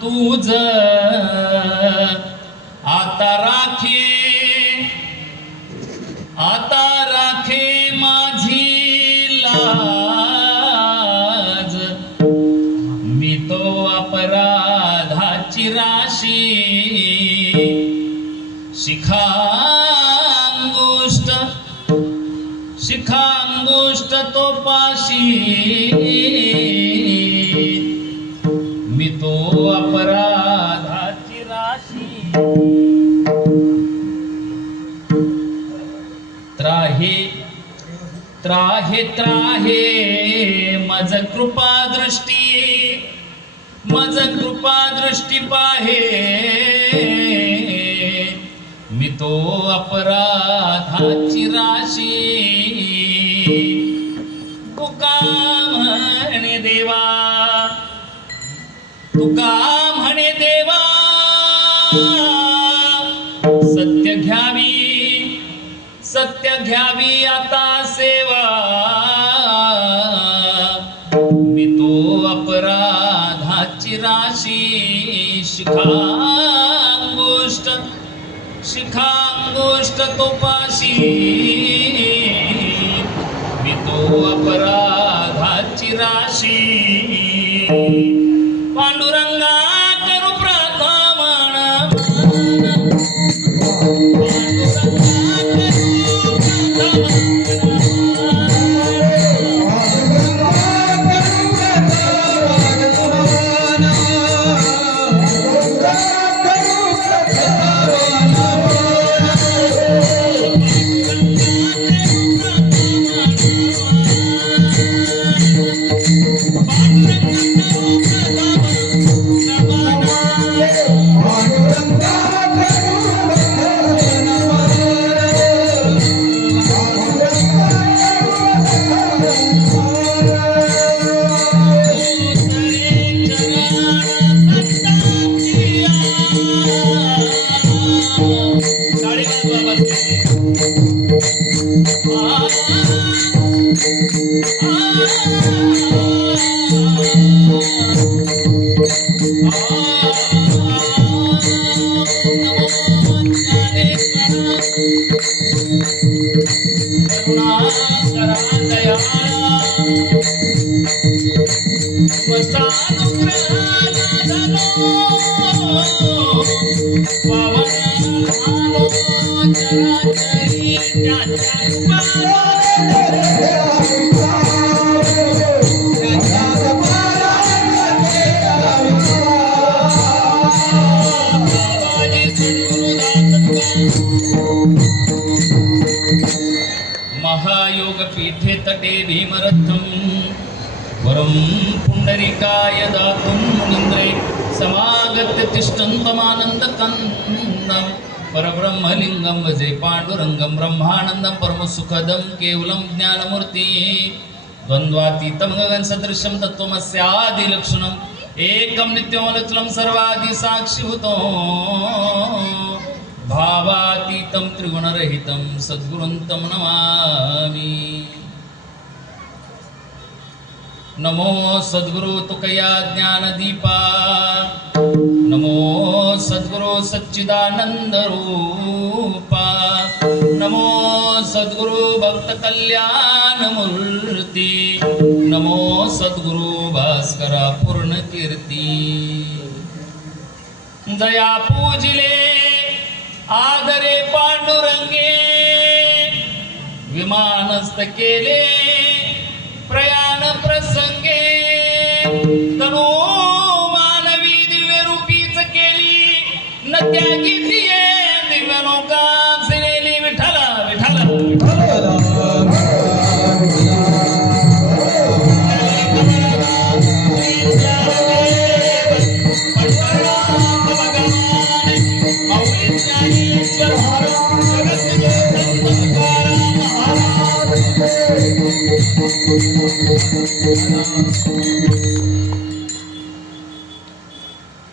तूज आता राखे माझी लाज मी तो अपराधाची राशी शिखांगुष्ट तो पाशी मी तो अपराधाची राशी त्राहे मज कृपा दृष्टी पाहे मी तो अपराधाची राशी तुका म्हणे देवा सत्य घ्यावी आता सेवा मी तो अपराधाची राशी शिखांगुष्ट तो पाशी मी तो अपराधाची राशी पांडुरंगा करू प्रथमन महायोग पीठे तटे भीमरथम वरम पुंडरीकाय दातुं मुनीन्द्रे समागत्य तिष्ठन्तमानन्दकन्दं परब्रह्मलिंगं भजे पांडुरंगं ब्रह्मानन्दं परमसुखदं केवलं ज्ञानमूर्ति द्वन्द्वातीतं गगनसदृशं तत्त्वमस्यादिलक्षणम् एकं नित्यमलचलं सर्वादि साक्षिभूतो भावातीतं त्रिगुणरहितं सद्गुरुं तं नमामि। नमो सद्गुरु तुकया ज्ञानदीपा नमो सद्गुरु सच्चिदानंद रूपा नमो सद्गुरु भक्त कल्याण मूर्ति नमो सद्गुरु भास्करा पूर्ण कीर्ती दया पूजिले आदरे पांडुरंगे विमानस्थ केले प्रयाण प्रसंगे तनु मानवी दिव्य रूपीच केली न त्यागी दिये दिव्य नौका सिलेली विठला विठला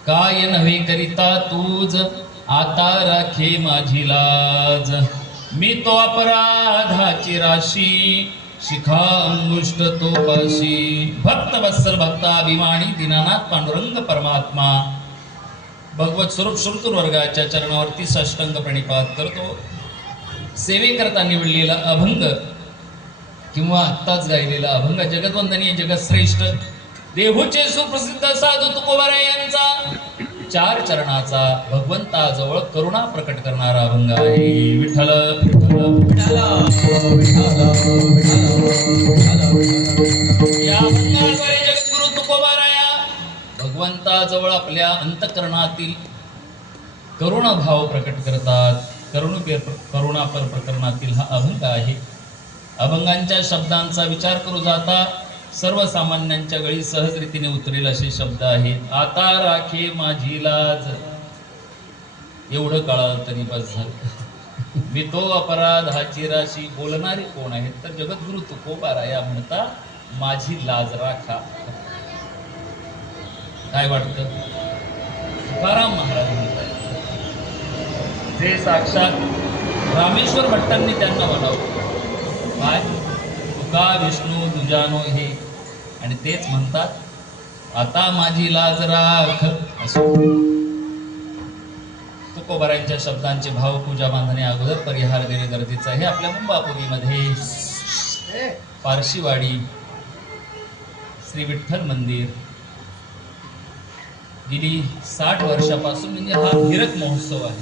काय नव्हे करिता तूज आता राखे माझी लाज मी तो अपराधाची राशी शिखा अंगुष्ट तो पाशी भक्त वत्सल भक्ताभिमानी दीनानाथ पांडुरंग परमात्मा भगवत स्वरूप श्रुतूर वर्गाच्या चरणावरती साष्टांग प्रणिपात करतो. सेवेकरता निवडलेला अभंग किंवा आत्ताच गायलेला अभंग जगतवंदनीय जगतश्रेष्ठ देहूचे सुप्रसिद्ध साधू तुकोबाराय यांचा 4 चरणाचा भगवंताजवळ करुणा प्रकट करणारा अभंग आहे. विठ्ठल या अभंगाद्वारे जगद्गुरु तुकोबाराया भगवंताजवळ आपल्या अंतःकरणातील करुणा भाव प्रकट करतात. करुणापर प्रकरणातील हा अभंग आहे. अभंगांच्या शब्दांचा विचार करू जाता सर्वसामान्यांच्या गळी सहजरीतीने उतरेल असे शब्द आहेत. आता राखे माझी लाज, एवढं कळालं तरी बस झालं. मी तो अपराधाची राशी. बोलणारे कोण आहेत तर जगद्गुरु तुकोबाराया म्हणता माझी लाज राखा. काय वाटतं? तुकाराम महाराज म्हणतात ते साक्षात रामेश्वर भट्टांनी त्यांना म्हणावं काय तुका विष्णू दुजानो हे, आणि तेच म्हणतात आता माझी लाज राख असो. तुकोबारायांच्या शब्दांचे भावपूजा बांधणे अगोदर परिहार देणे गरजेचं आहे. आपल्या मुंबापुरीमध्ये पारशीवाडी श्री विठ्ठल मंदिर गेली 60 वर्षापासून, म्हणजे हा हिरक महोत्सव आहे.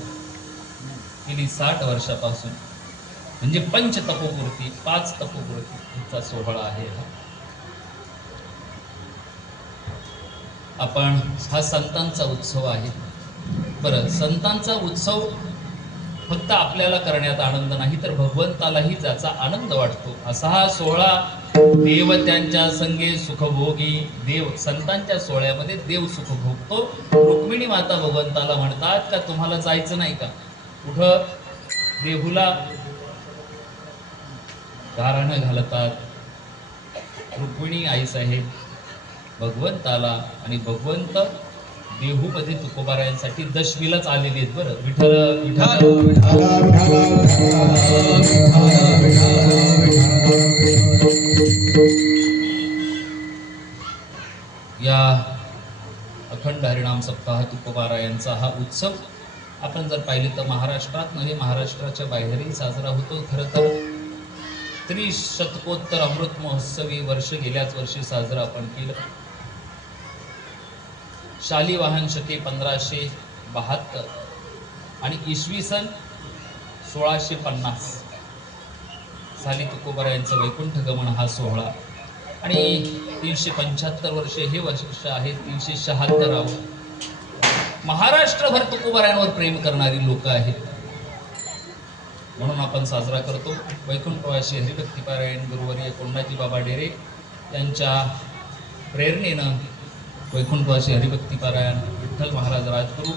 गेली 60 वर्षापासून म्हणजे पंचतपोपूर्ती 5 तपोपूर्तीचा सोहळा आहे हा. हा संतांचा उत्सव आहे. बरं, संतांचा उत्सव फक्त आपल्याला करण्यात आनंद नाही तर भगवंतालाही ज्याचा आनंद वाटतो असा हा सोहळा. देव त्यांच्या संगे सुखभोगी. देव संतांच्या सोहळ्यामध्ये देव सुख भोगतो. रुक्मिणी माता भगवंताला म्हणतात का तुम्हाला जायचं नाही का कुठं? देहूला गाराणं घालतात. रुक्मिणी आई साहेब भगवंताला, आणि भगवंत देहूमध्ये तुकोबारायांसाठी दशमीलाच आलेले आहेत. बरं, विठ्ठल विठ्ठल या अखंड हरिनाम सप्ताह तुकोबारायांचा हा उत्सव आपण जर पाहिले तर महाराष्ट्रात नव्हे महाराष्ट्राच्या बाहेरही साजरा होतो. खरं तर त्रिशतकोत्तर अमृत महोत्सवी वर्ष गेल्याच वर्षी साजरा आपण केलं. शालिवाहन शके 1572 आणि इसवी सन 1650 साली तुकोबारायांचं वैकुंठ गमन हा सोहळा, आणि 375 वर्षे हे वर्ष आहे 376. महाराष्ट्रभर तुकोबारायांवर प्रेम करणारी लोक आहेत म्हणून आपण साजरा करतो. वैकुंठवासी हरिभक्तीपारायण गुरुवर्य कोंडाजी बाबा डेरे यांच्या प्रेरणेनं वैकुंठवासी हरिभक्तीपारायण विठ्ठल महाराज राजगुरू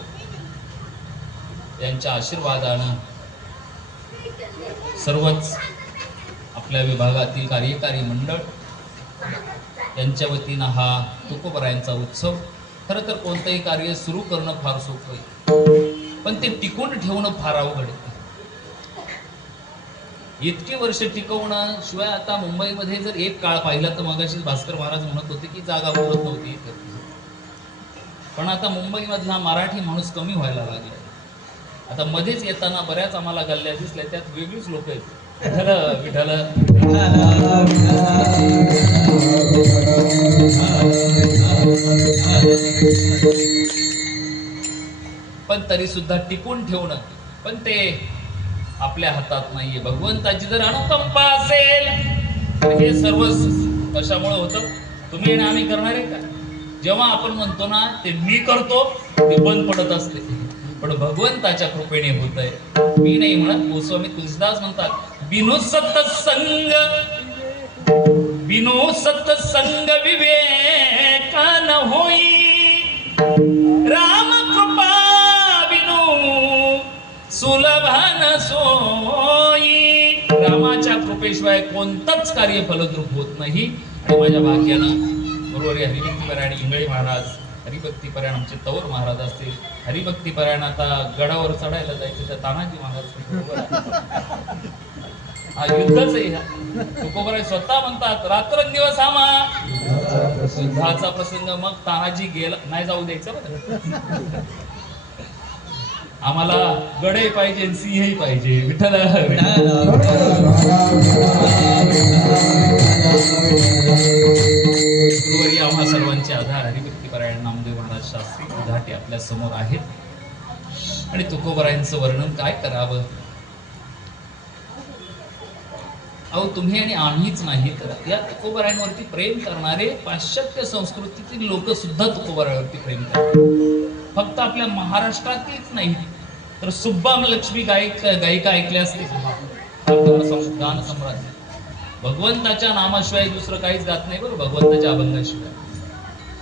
यांच्या आशीर्वादानं सर्वच आपल्या विभागातील कार्यकारी मंडळ यांच्या वतीनं हा तुकोबारायांचा उत्सव. खरं तर कोणतंही कार्य सुरू करणं फार सोपं आहे पण ते टिकून ठेवणं फार अवघड आहे. इतकी वर्ष टिकवणं शिवाय आता मुंबईमध्ये जर एक काळ पाहिला तर मगाशी भास्कर महाराज म्हणत होते की जागा पुरत नव्हती, पण आता मुंबईमधला मराठी माणूस कमी व्हायला लागलाय. आता मध्येच येताना बऱ्याच आम्हाला गल्ल्या दिसल्या, त्यात वेगळीच लोक आहेत. विठ्ठल विठ्ठल पण तरी सुद्धा टिकून ठेवणं पण ते आपल्या हातात नाहीये. भगवंताची जर अनुकंपा असेल तर हे सर्व कशामुळे होतं? तुम्ही आणि आम्ही करणार आहे का? जेव्हा आपण म्हणतो ना ते मी करतो ते बंद पडत असते, पण भगवंताच्या कृपेने होत आहे. मी नाही म्हणत, गोस्वामी तुलसीदास म्हणतात बिनु सत्संग विवेक न होई, राम कृपा बिनु सुलभ न सोई. रामाच्या कृपेशिवाय कोणतंच कार्य फलद्रूप होत नाही. आणि माझ्या भाग्यानं गुरुवारी हरिभक्तीपरायण इंगळे महाराज, हरिभक्तीपरायण आमचे तौर महाराज असतील, हरिभक्तीपरायण आता गडावर चढायला जायचं तर तानाजी महाराज हा युद्धच आहे. तुकोबाराय स्वतः म्हणतात रात्रंदिवस आम्हा युद्धाचा प्रसंग, मग तानाजी गेला नाही जाऊ द्यायचं बरं. आम्हाला गडही पाहिजे आणि सिंहही पाहिजे. विठ्ठल गुरुवारी आम्हा सर्वांचे आधार हरिभक्तीपरायण नामदेव महाराज शास्त्री उधाटे आपल्या समोर आहेत. आणि तुकोबरायांचं वर्णन काय करावं. अहो तुम्ही आणि आम्हीच नाही तर या तुकोबरायांवरती प्रेम करणारे पाश्चात्य संस्कृतीतील लोक सुद्धा तुकोबरायांवरती प्रेम करतात. फक्त आपल्या महाराष्ट्रातीलच नाही तर सुब्बाम लक्ष्मी गायिका ऐकल्या असतील. गान सम्राट भगवंताच्या नामाशिवाय दुसरं काहीच गात नाही बरं. भगवंताच्या अभंगाशिवाय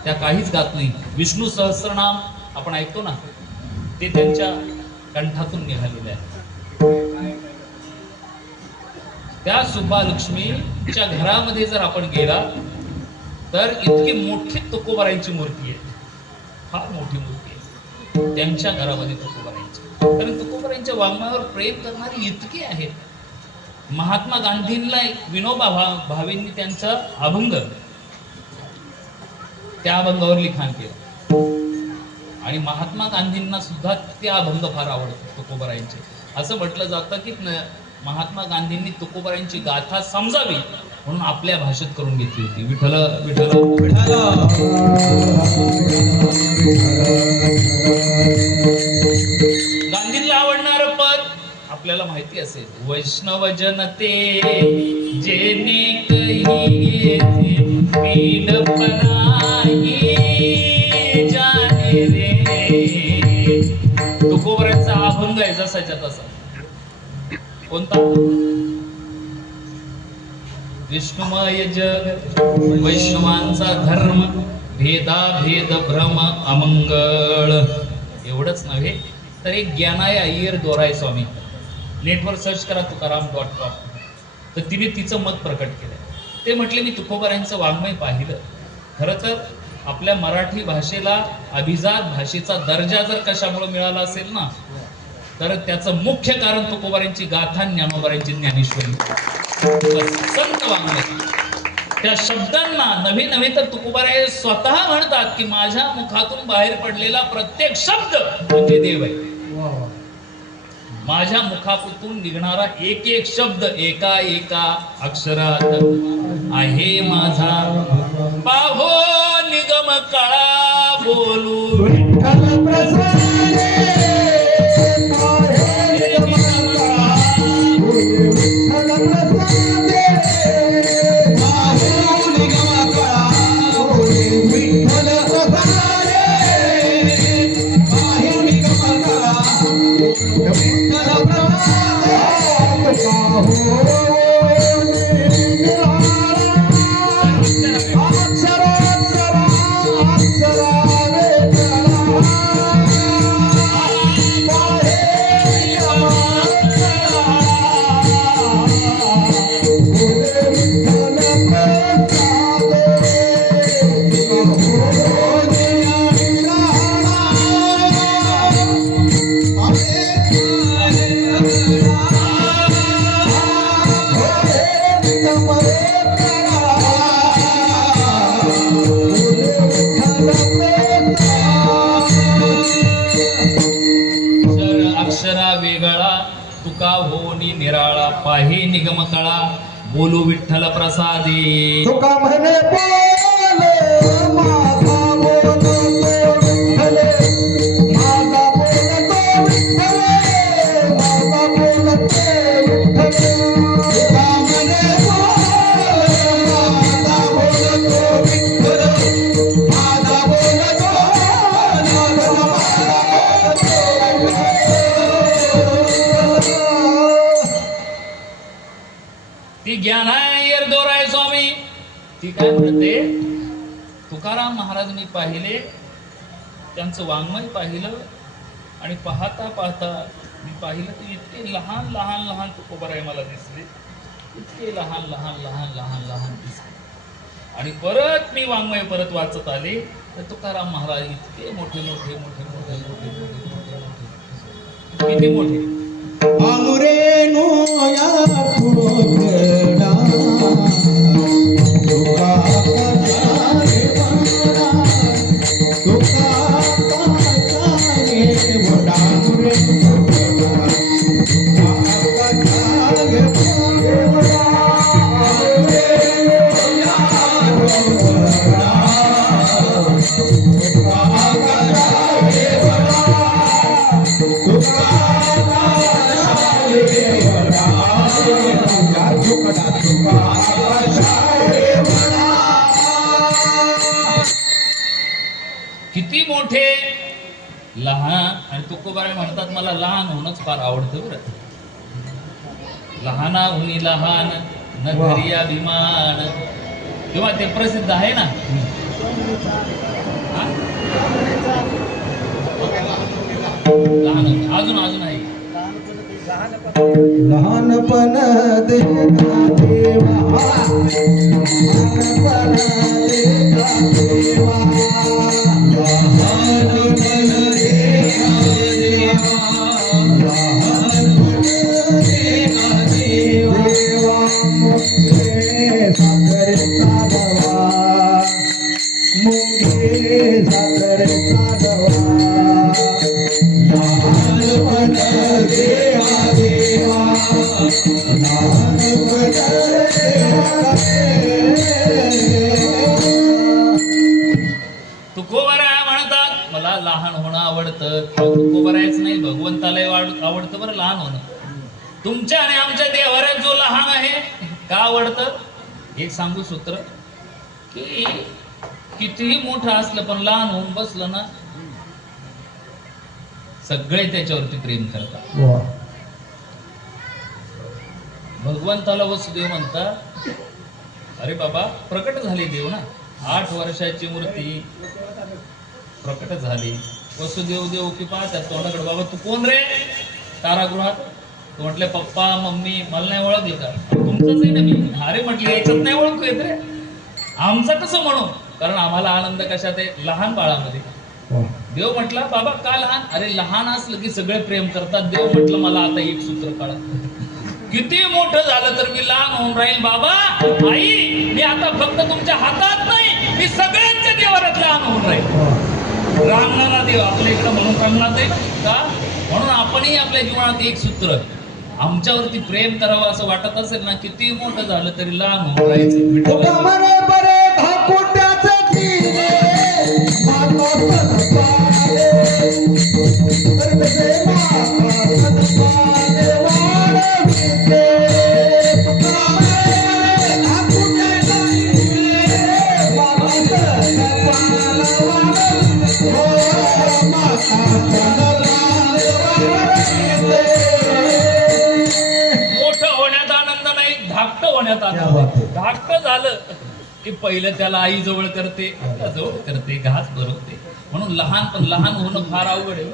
त्या काहीच गात नाही. विष्णू सहस्रनाम आपण ऐकतो ना ते त्यांच्या कंठातून निघालेले आहे. त्या सुब्बालक्ष्मीच्या घरामध्ये जर आपण गेला तर इतकी मोठी तुकोबरायांची मूर्ती आहे. फार मोठी मूर्ती आहे त्यांच्या घरामध्ये तुकोबरायांची. कारण तुकोबरायांच्या वाङ्मयावर प्रेम करणारी इतकी आहेत. महात्मा गांधींना विनोबा भावेंनी त्यांचा अभंग त्या अभंगावर लिखाण केलं आणि महात्मा गांधींना सुद्धा ते अभंग फार आवडतात तुकोबरायांचे. असं म्हटलं जातं की महात्मा गांधींनी तुकोबरायांची गाथा समजावी म्हणून आपल्या भाषेत करून घेतली होती. विठ्ठल विठ्ठल विठ्ठल. गांधींना आवडणारं पद आपल्याला माहिती असेल. वैष्णव जनते जेने कही पीड पराई जाने रे. तुकोबरायांचा अभंग आहे जसाच्या तसा. कोणता. विष्णुमय जग वैष्णवांचा धर्म भेदाभेद भ्रम अमंगळ. एवढंच नव्हे तर एक ज्ञानाय अय्यर दोराय स्वामी नेटवर सर्च करा तुकाराम.com तर तिने तिचं मत प्रकट केलंय. ते म्हटले मी तुकोबरायांचं वाङ्मय पाहिलं. खरं तर आपल्या मराठी भाषेला अभिजात भाषेचा दर्जा जर कशामुळे मिळाला असेल ना तर त्याचं मुख्य कारण तुकोबरायांची गाथा ज्ञानोबरायांची ज्ञानेश्वरी. संत वाङ्मय त्या शब्दांना नव्हे नव्हे तर तुकोबराय स्वतः म्हणतात की माझ्या मुखातून बाहेर पडलेला प्रत्येक शब्द म्हणजे देव आहे. माझ्या मुखातून निघणारा एक एक शब्द एका एका अक्षरात आहे माझा. पाहो निगम कळा बोलू विठ्ठल प्रसादे. तुका होनी निराळा पाहे निगम कळा बोलू विठ्ठल प्रसादी. तुका म्हणे बोल माझा बोलतो विठ्ठल माझा बोलतो विठ्ठल माझा बोलतो विठ्ठल. तुका म्हणे बोल माझा बोलतो विठ्ठल माझा बोलतो ती ज्ञानाय दोराय स्वामी. ती काय म्हणते तुकाराम महाराज मी पाहिले त्यांचं वाङ्मय पाहिलं आणि पाहता पाहता मी पाहिलं की इतके लहान लहान लहान तुकोबराय मला दिसले. इतके लहान लहान लहान लहान लहान दिसले. आणि परत मी वाङ्मय परत वाचत आले तर तुकाराम महाराज इतके मोठे मोठे मोठे मोठे मोठे मोठे मोठे मोठे किती मोठे. अनुरेनो या ठोकड़ा तुका पधारे वाला तुका पाताने वडानुरे मोठे लहान. आणि तुकोबाराय म्हणतात मला लहान होणंच फार आवडतं बरं. लहानाहुनी लहान न वा. घरी अभिमान. किंवा ते प्रसिद्ध आहे ना. हा? लहान अजून अजून आहे. लहानपण देगा देवा, लहानपण देगा देवा, लहानपण देगा देवा, लहानपण देगा देवा. मुंगे सागरचा नवा, मुंगे सागरचा नवा, लहानपण देगा देवा, लहानपण देगा देवा. तुकोबाराय म्हणतात मला लहान होणं आवडतं. तुकोबारायच नाही भगवंतालाही आवडतं बरं लहान होणं. तुमच्या आणि आमच्या देवाऱ्यात जो लहान आहे का आवडतं? एक सांगू सूत्र की कितीही मोठं असलं पण लहान होऊन बसलं ना सगळे त्याच्यावरती प्रेम करतात. वा. भगवंताला वसुदेव म्हणतात अरे बाबा प्रकट झाले देव ना. 8 वर्षाची मूर्ती प्रकट झाली. वसुदेव देव की पाहतात तोंडाकडे. बाबा तू कोण रे कारागृहात? तू म्हटले पप्पा मम्मी मला नाही ओळखलं का? तुमचंच आहे ना मी. अरे म्हटले याच्यात नाही ओळखू येत रे. आमचं कसं म्हणू? कारण आम्हाला आनंद कशात आहे? लहान बाळामध्ये. वा. देव म्हटला बाबा का लहान? अरे लहान असलं की सगळे प्रेम करतात. देव म्हटलं मला आता एक सूत्र कळा. किती मोठं झालं तर मी लहान होऊन राहील बाबा. आई मी आता फक्त तुमच्या हातात नाही मी सगळ्यांच्या देवारात लहान होऊन राहील. रांगणारा देव आपल्या इकडं म्हणून रांगणात आहे का? म्हणून आपणही आपल्या जीवनात एक सूत्र आमच्यावरती प्रेम करावं असं वाटत असेल ना किती मोठं झालं तरी लहान होऊन राहायचं. विठ्ठल बरे बरे धाकुट्याचं दिवे, माता सदपाले, बरे माता सदपाले वाढविते. बरे धाकुट्याचं दिवे, माता सदपाले वाढविते. हो माता सदपाले वाढविते. मोठं होण्यात आनंद नाही धाकटं होण्यात क्या आनंद. बात आहे. धाकटं झालं की पहिलं त्याला आई जवळ करते त्याला जवळ करते घास भरवते. म्हणून लहान होणं फार अवघड आहे.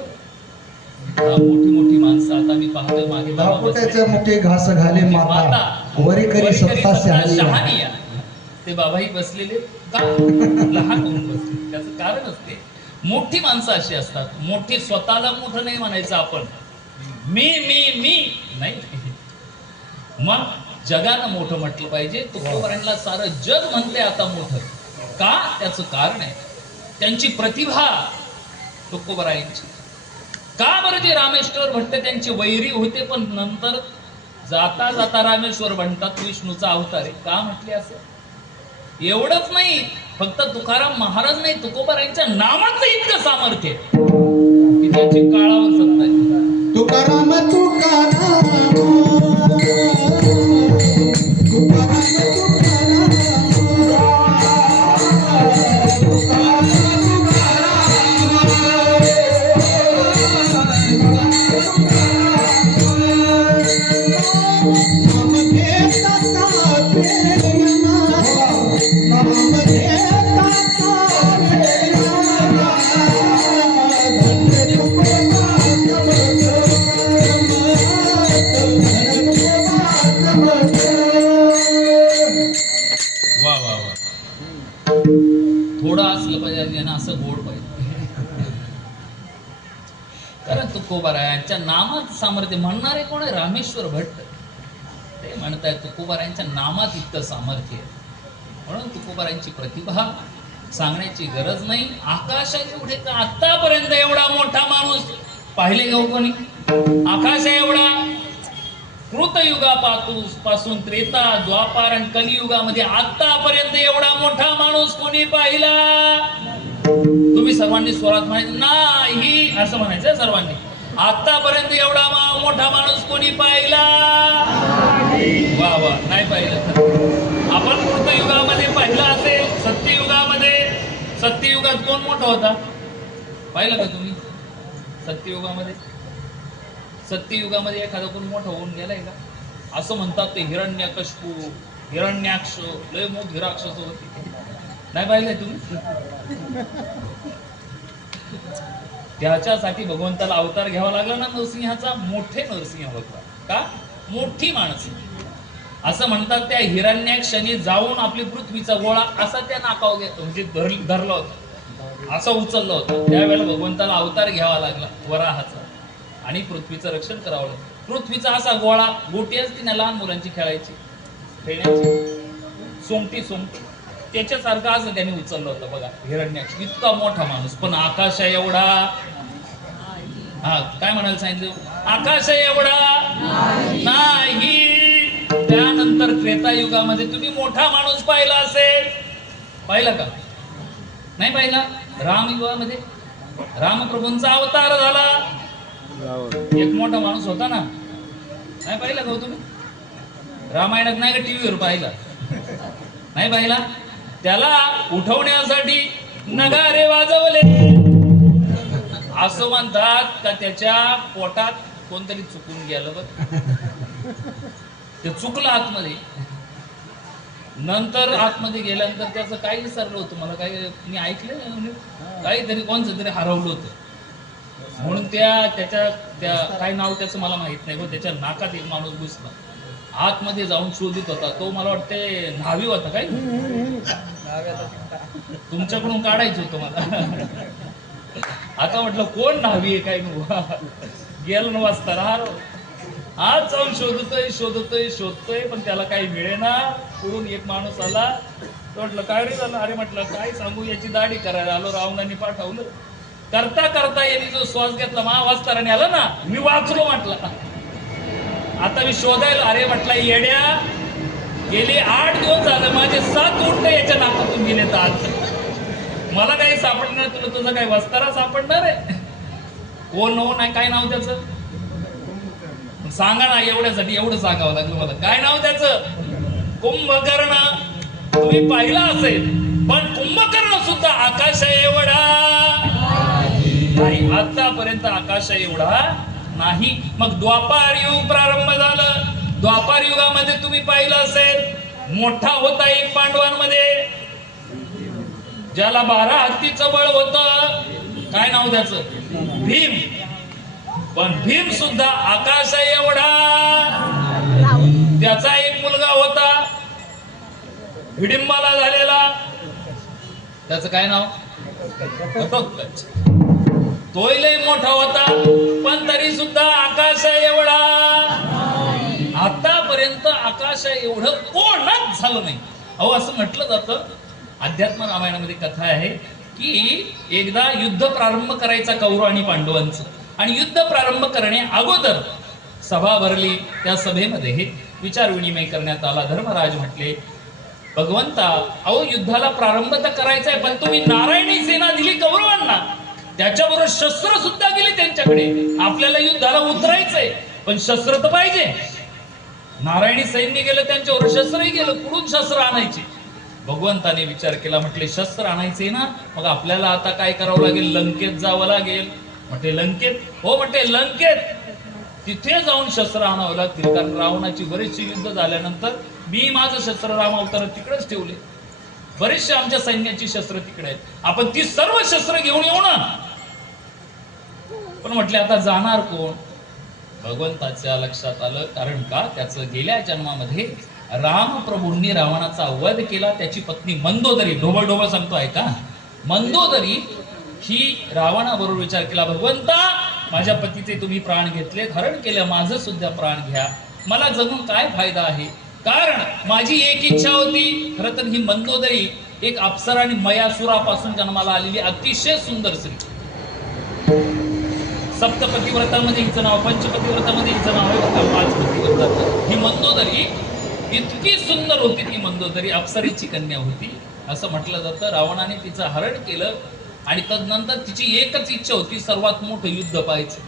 मोठी मोठी माणसं आता मी पाहतोय मागे बाबा धाकुट्याचे बसले. मुठे घास घाले माता, वरी करी सत्ता शहाणी. शहानिया. ते बाबाही बसलेले का लहान होऊन बसले. त्याचं कारण असते मोठी माणसं अशी असतात. मोठी स्वतःला मोठं नाही म्हणायचं आपण. मी मी मी नाही. मग जगानं मोठं म्हटलं पाहिजे. तुकोबारांना सारं जग म्हणते आता मोठं का? त्याचं कारण आहे त्यांची प्रतिभा. तुकोबारायांची का बरं जे रामेश्वर भट्ट त्यांचे वैरी होते पण नंतर जाता जाता रामेश्वर म्हणतात विष्णूचा अवतार आहे का म्हटले असं? एवढंच नाही फक्त तुकाराम महाराज नाही तुकोबारायांच्या नामाचं इतकं सामर्थ्य आहे की त्याची काळावर सत्ता आहे. तुकाराम तुकाराम वा वा वा. थोडं असलं पाहिजे आणि असं गोड पाहिजे. कारण तुकोबारायांच्या नामात सामर्थ्य. म्हणणारे कोण आहे? रामेश्वर भट्ट. ते म्हणताय तुकोबारायांच्या नामात इतकं सामर्थ्य आहे. म्हणून तुकोबारायांची प्रतिभा सांगण्याची गरज नाही. आकाशा एवढे का आतापर्यंत एवढा मोठा माणूस पाहिले का कोणी? आकाशा एवढा कृतयुगापासून त्रेता द्वापार आणि कलियुगामध्ये आतापर्यंत एवढा मोठा माणूस कोणी पाहिला? तुम्ही सर्वांनी स्वरात म्हणायचं नाही असं म्हणायचं सर्वांनी. आतापर्यंत एवढा मोठा माणूस कोणी पाहिला? वा वा. नाही पाहिलं. आपण कृतयुगामध्ये पाहिलं असेल. सत्ययुगामध्ये सत्ययुगात कोण मोठा होता? पाहिलं का तुम्ही सत्ययुगामध्ये? सत्ययुगामध्ये एखादा कोण मोठा होऊन गेलाय का? असं म्हणतात ते हिरण्यकशिपू, हिरण्याक्ष, लय मोठ हिराक्षस होते. नाही पाहिलंय तुम्ही? त्याच्यासाठी भगवंताला अवतार घ्यावा लागला ना नरसिंहाचा. मोठे नरसिंह भगवान का? मोठी माणसं. असं म्हणतात त्या हिरण्याक्षाने जाऊन आपली पृथ्वीचा गोळा असा त्या नाकावर म्हणजे धरला होता, असं उचललं होतं. त्यावेळेला भगवंताला अवतार घ्यावा लागला वराहाचा आणि पृथ्वीचं रक्षण करावं लागलं. पृथ्वीचा असा गोळा, गोटी असती ना लहान मुलांची खेळायची, खेळण्याची सोमटी, त्याच्यासारखं असं त्याने उचललं होतं बघा हिरण्याक्ष. इतका मोठा माणूस, पण आकाश एवढा, हा काय म्हणायला सांगितलं? आकाश एवढा नाही. त्यानंतर त्रेतायुगामध्ये तुम्ही मोठा माणूस पाहिला असेल, पाहिला का? नाही पाहिला? रामयुगामध्ये रामप्रभूंचा अवतार झाला, एक मोठा माणूस होता ना, नाही पाहिला का तुम्ही? रामायणात नाही का टीव्हीवर पाहिला? नाही पाहिला? त्याला उठवण्यासाठी नगारे वाजवले. असं म्हणतात का त्याच्या पोटात कोणतरी चुकून गेलं बघ, ते चुकलं आतमध्ये. नंतर आतमध्ये गेल्यानंतर त्याचं काही विसरलं होतं, मला काही मी ऐकलं काहीतरी कोणचं तरी हरवलं होतं म्हणून त्या काय नाव त्याचं मला माहित नाही, पण त्याच्या नाकात एक माणूस घुसला, आतमध्ये जाऊन शोधित होता. तो मला वाटते न्हावी होता काय, तुमच्याकडून काढायचं होतं मला. आता म्हटलं कोण न्हावी आहे काय गेलं न वाजता राहा. आज जाऊन शोधतोय पण त्याला काही मिळेना. पुढून एक माणूस आला, तो म्हटलं काय रे झालं? अरे म्हटलं काय सांगू, याची दाढी करायला आलो, रावणाने पाठवलं. करता करता यांनी जो श्वास घेतला महावास्ताराने आला ना, मी वाचलो म्हटलं. आता मी शोधायला, अरे म्हटलं येड्या, गेले 8 दिवस झालं माझे 7 उंट याच्या नाकातून गेले. तर आज मला काही सापडणार, तुला तुझा काही वस्तारा सापडणार आहे? कोण हो नाही, काय नाव त्याचं सांगा ना. एवढ्यासाठी एवढं सांगावं लागलं मला. काय नाव त्याचं? कुंभकर्ण. तुम्ही पाहिला असेल, पण कुंभकर्ण सुद्धा आकाश एवढा नाही, आतापर्यंत आकाश एवढा नाही. मग द्वापार युग प्रारंभ झालं. द्वापार युगामध्ये तुम्ही पाहिलं असेल, मोठा होता एक पांडवांमध्ये, ज्याला 12 हत्तीचं बळ होतं. काय नाव त्याचं? भीम. पण भीम सुद्धा आकाश एवढा. त्याचा एक मुलगा होता हिडिंबाला झालेला, त्याचं काय नाव? घटोत्कच. तोही लय मोठा होता, पण तरी सुद्धा आकाश एवढा. आतापर्यंत आकाश एवढं कोणच झालं नाही. अहो असं म्हटलं जातं, अध्यात्म रामायणामध्ये कथा आहे की एकदा युद्ध प्रारंभ करायचा कौरव आणि पांडवांचं, आणि युद्ध प्रारंभ करणे अगोदर सभा भरली. त्या सभेमध्ये हे विचार विनिमय करण्यात आला. धर्मराज म्हटले, भगवंता अहो युद्धाला प्रारंभ तर करायचा आहे, पण तुम्ही नारायणी सेना दिली कौरवांना, त्याच्याबरोबर शस्त्र सुद्धा गेली त्यांच्याकडे. आपल्याला युद्धाला उतरायचंय, पण शस्त्र तर पाहिजे. नारायणी सैन्य गेलं, त्यांच्यावर शस्त्रही गेलं, कुठून शस्त्र आणायचे? भगवंताने विचार केला, म्हटले शस्त्र आणायचे ना, मग आपल्याला आता काय करावं लागेल? लंकेत जावं लागेल. म्हटले लंकेत? हो म्हटले लंकेत. तिथे जाऊन शस्त्र आणावं लागतील, कारण रावणाची बरेचशी युद्ध झाल्यानंतर मी माझं शस्त्र राम अवतार तिकडेच ठेवले. बरेचसे आमच्या सैन्याची शस्त्र तिकडे आहेत, आपण ती सर्व शस्त्र घेऊन येऊ ना. पण म्हटले आता जाणार कोण? भगवंताच्या लक्षात आलं, कारण का त्याचं गेल्या जन्मामध्ये रामप्रभूंनी रावणाचा वध केला. त्याची पत्नी मंदोदरी, ढोबळ ढोबळ सांगतो ऐका, मंदोदरी ही रावणाबरोबर विचार केला, भगवंता माझ्या पतीचे तुम्ही प्राण घेतले, हरण केलं, माझं सुद्धा प्राण घ्या, मला जगून काय फायदा आहे? कारण माझी एक इच्छा होती. खरं तर ही मंदोदरी एक अप्सरा आणि मयासुरापासून जन्माला आलेली अतिशय सुंदर स्त्री. सप्तपतिव्रतामध्ये हिचं नाव, पंचपतिव्रतामध्ये हिचं नाव आहे, 5 पतिव्रता. ही मंदोदरी इतकी सुंदर होती. ती मंदोदरी अप्सरेची कन्या होती असं म्हटलं जातं. रावणाने तिचं हरण केलं आणि तदनंतर तिची एकच इच्छा होती, सर्वात मोठं युद्ध पाहायचं.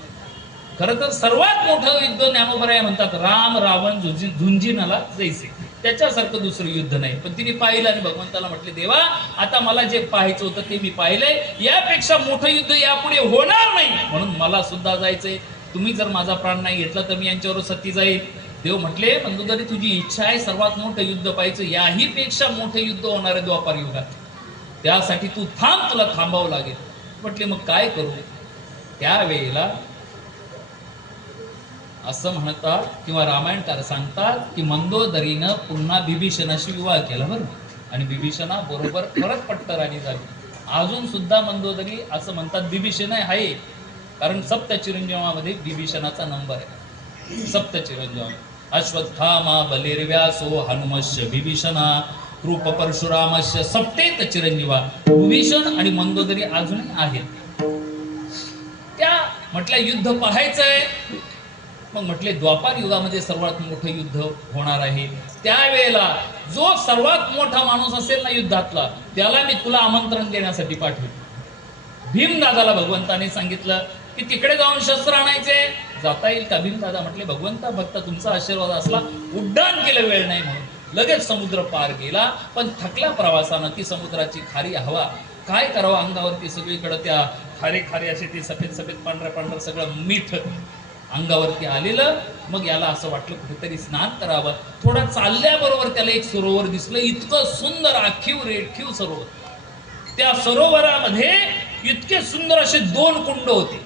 खरं तर सर्वात मोठं युद्ध ज्ञानोबराय म्हणतात, राम रावण झुंजीनाला जैसे. त्याच्यासारखं दुसरं युद्ध नाही. पण तिने पाहिलं आणि भगवंताला म्हटले, देवा आता मला जे पाहायचं होतं ते मी पाहिलंय, यापेक्षा मोठं युद्ध यापुढे होणार नाही, म्हणून मला सुद्धा जायचंय. तुम्ही जर माझा प्राण नाही घेतला तर मी यांच्यावर सती जाईल. देव म्हटले, मंदोदरी तुझी इच्छा आहे सर्वात मोठं युद्ध पाहायचं, याही पेक्षा मोठे युद्ध होणार आहे द्वापार युगात, त्यासाठी तू थांब, तुला थांबावं लागेल. म्हटले मग काय करू? त्यावेळेला असं म्हणतात किंवा रामायणकार सांगतात की मंदोदरीनं पुन्हा बिभीषणाशी विवाह केला बरं, आणि बिभीषणा बरोबर परत पट्टराणी झाली. अजून सुद्धा मंदोदरी असं म्हणतात बिभीषण आहे, कारण सप्तचिरंजीवामध्ये बिभीषणाचा नंबर आहे. सप्तचिरंजीव अश्वत्थामा बलिर्व्यासो हनुमश्य बिभीषणा कृप परशुरामश्य सप्तेत चिरंजीवा. विभीषण आणि मंदोदरी अजूनही आहेत. त्या म्हटल्या युद्ध पाहायचंय. मग म्हटले द्वापार युगामध्ये सर्वात मोठं युद्ध होणार आहे, त्यावेळेला जो सर्वात मोठा माणूस असेल ना युद्धातला, त्याला मी तुला आमंत्रण देण्यासाठी पाठवेल. भीमदादाला भगवंताने सांगितलं की तिकडे जाऊन शस्त्र आणायचे, जाता येईल का? भीमदादा म्हटले, भगवंता भक्त तुमचा आशीर्वाद असला, उड्डाण केलं वेळ नाही म्हणून लगेच समुद्र पार गेला. पण थकल्या प्रवासानं ती समुद्राची खारी हवा, काय करावं, अंगावरती सगळीकडे त्या खारे खारे असे ते सफेद सफेद पांढऱ्या पांढरं सगळं मीठ अंगावरती आलेलं. मग याला असं वाटलं कुठेतरी स्नान करावं. थोडा चालल्याबरोबर त्याला एक सरोवर दिसलं, इतकं सुंदर आखीव रेखीव सरोवर. त्या सरोवरामध्ये इतके सुंदर असे 2 कुंड होते,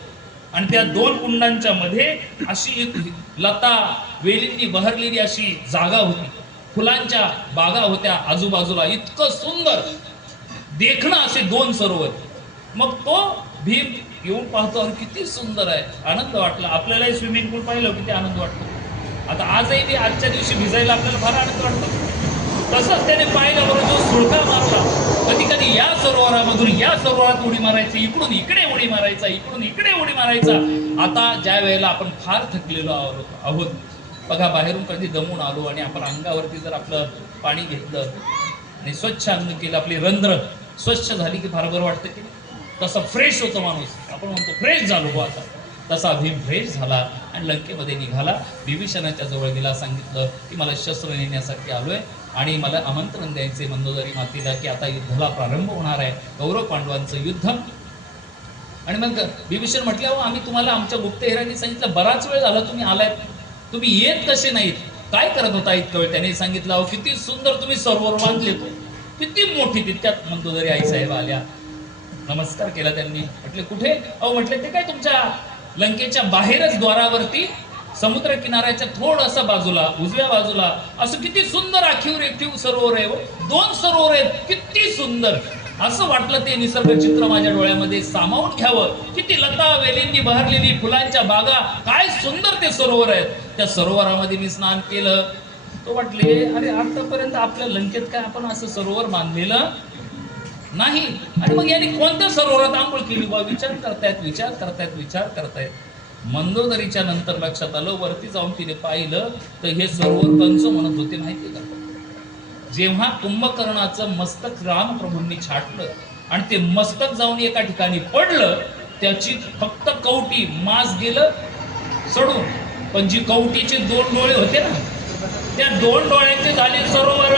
आणि त्या 2 कुंडांच्या मध्ये अशी एक लता वेलींनी बहरलेली अशी जागा होती, फुलांच्या बागा होत्या आजूबाजूला, इतकं सुंदर देखणं असे 2 सरोवर. मग तो भीम येऊन पाहतो, अरे किती सुंदर आहे, आनंद वाटला. आपल्यालाही स्विमिंग पूल पाहिलं किती आनंद वाटतो. आता आजही मी आजच्या दिवशी भिजायला आपल्याला फार आनंद वाटतो. तसंच त्याने पाहिलं बरोबर जो सुळका मारला, कधी कधी या सरोवरामधून या सरोवरात उडी मारायची, इकडून इकडे उडी मारायचा, इकडून इकडे उडी मारायचा. आता ज्या वेळेला आपण फार थकलेलो आहोत बघा, बाहेरून कधी दमून आलो आणि आपण अंगावरती जर आपलं पाणी घेतलं आणि स्वच्छ अंग केलं, आपली रंध्र स्वच्छ झाली की फार बरं वाटतं की तसं फ्रेश होतो माणूस. आपण म्हणतो फ्रेश झालो बा आता. तसा भीम फ्रेश झाला आणि लंकेमध्ये निघाला. बिभीषणाच्या जवळ गेला, सांगितलं की मला शस्त्र नेण्यासाठी आलोय आणि मला आमंत्रण द्यायचे मंदोदरी मातेला की आता युद्धाला प्रारंभ होणार आहे, कौरव पांडवांचं युद्ध. आणि मग बिभीषण म्हटलं, हो आम्ही तुम्हाला आमच्या गुप्तहेरांनी सांगितलं बराच वेळ झाला तुम्ही आलात, तुम्ही येत कसे नाहीत, काय करत होता इतकं वेळ? त्याने सांगितलं, अहो किती सुंदर तुम्ही सरोवर बांधले, किती मोठी. तितक्यात मंदोदरी आईसाहेब आल्या, नमस्कार केला त्यांनी. म्हटले कुठे? अहो म्हटले ते काय तुमच्या लंकेच्या बाहेरच द्वारावरती समुद्र किनाऱ्याच्या थोडंसं बाजूला उजव्या बाजूला असं किती सुंदर आखीव रेखीव सरोवर आहे. 2 सरोवर आहेत, किती सुंदर. असं वाटलं ते निसर्ग चित्र माझ्या डोळ्यामध्ये सामावून घ्यावं. किती लता वेलींनी बहरलेली फुलांच्या बागा, काय सुंदर ते सरोवर आहेत. त्या सरोवरामध्ये मी स्नान केलं. तो म्हटले, अरे आतापर्यंत आपल्या लंकेत काय आपण असं सरोवर बांधलेलं नाही, आणि मग यांनी कोणत्या सरोवरात आंघोळ केली बा? विचार करतायत. मंदोदरीच्या नंतर लक्षात आलं, वरती जाऊन तिने पाहिलं तर हे सरोवर कंस म्हणत होते माहिती का? जेव्हा कुंभकर्णाचं मस्तक रामप्रभूंनी छाटलं आणि ते मस्तक जाऊन एका ठिकाणी पडलं, त्याची फक्त कवटी मांस गेलं सडून, पण जी कवटीचे 2 डोळे होते ना, त्या 2 डोळ्यांचे झाले सरोवर.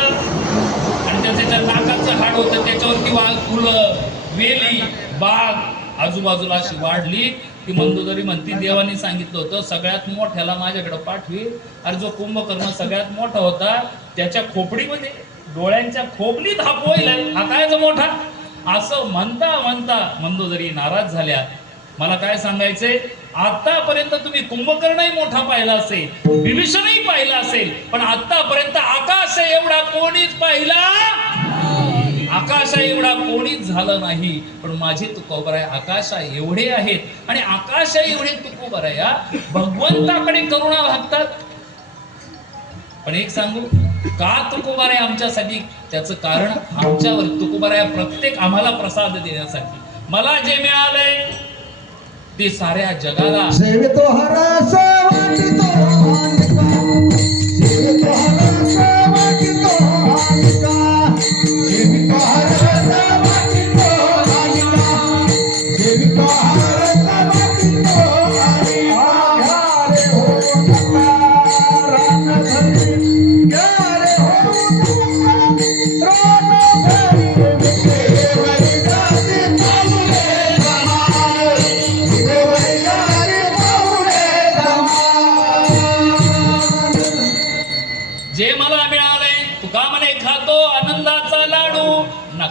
आणि त्याच्या नाकाचं हाड होतं, त्याच्यावरती फुलं वेली बाग आजूबाजूला अशी वाढली. ती मंदोदरी म्हणती, देवाने सांगितलं होतं सगळ्यात मोठ्याला माझ्याकडे पाठवी. अरे जो कुंभकर्ण सगळ्यात मोठा होता, त्याच्या खोपडीमध्ये डोळ्यांच्या खोपलीत हा पोहिलाय, हा काय जो मोठा? असं म्हणता म्हणता मंदोदरी नाराज झाल्या. मला काय सांगायचंय, आतापर्यंत तुम्ही कुंभकर्णही मोठा पाहिला असेल, बिभीषणही पाहिला असेल, पण आतापर्यंत आकाश एवढा कोणीच पाहिला, आकाश एवढा कोणीच झालं नाही. पण माझे तुकोबराय आकाश एवढे आहेत आणि आकाश एवढे तुकोबराया भगवंताकडे करुणा भागतात. पण एक सांगू का तुकोबराय आमच्यासाठी? त्याचं कारण आमच्यावर तुकोबराया प्रत्येक आम्हाला प्रसाद देण्यासाठी. मला जे मिळालंय ते साऱ्या जगाला सेवितो हरस वाटितो आनिका, सेवितो हरस वाटितो आनिका, सेवितो हरस वाटितो आनिका, सेवितो हरस वाटितो आनिका. रे हो रण धरी, रे हो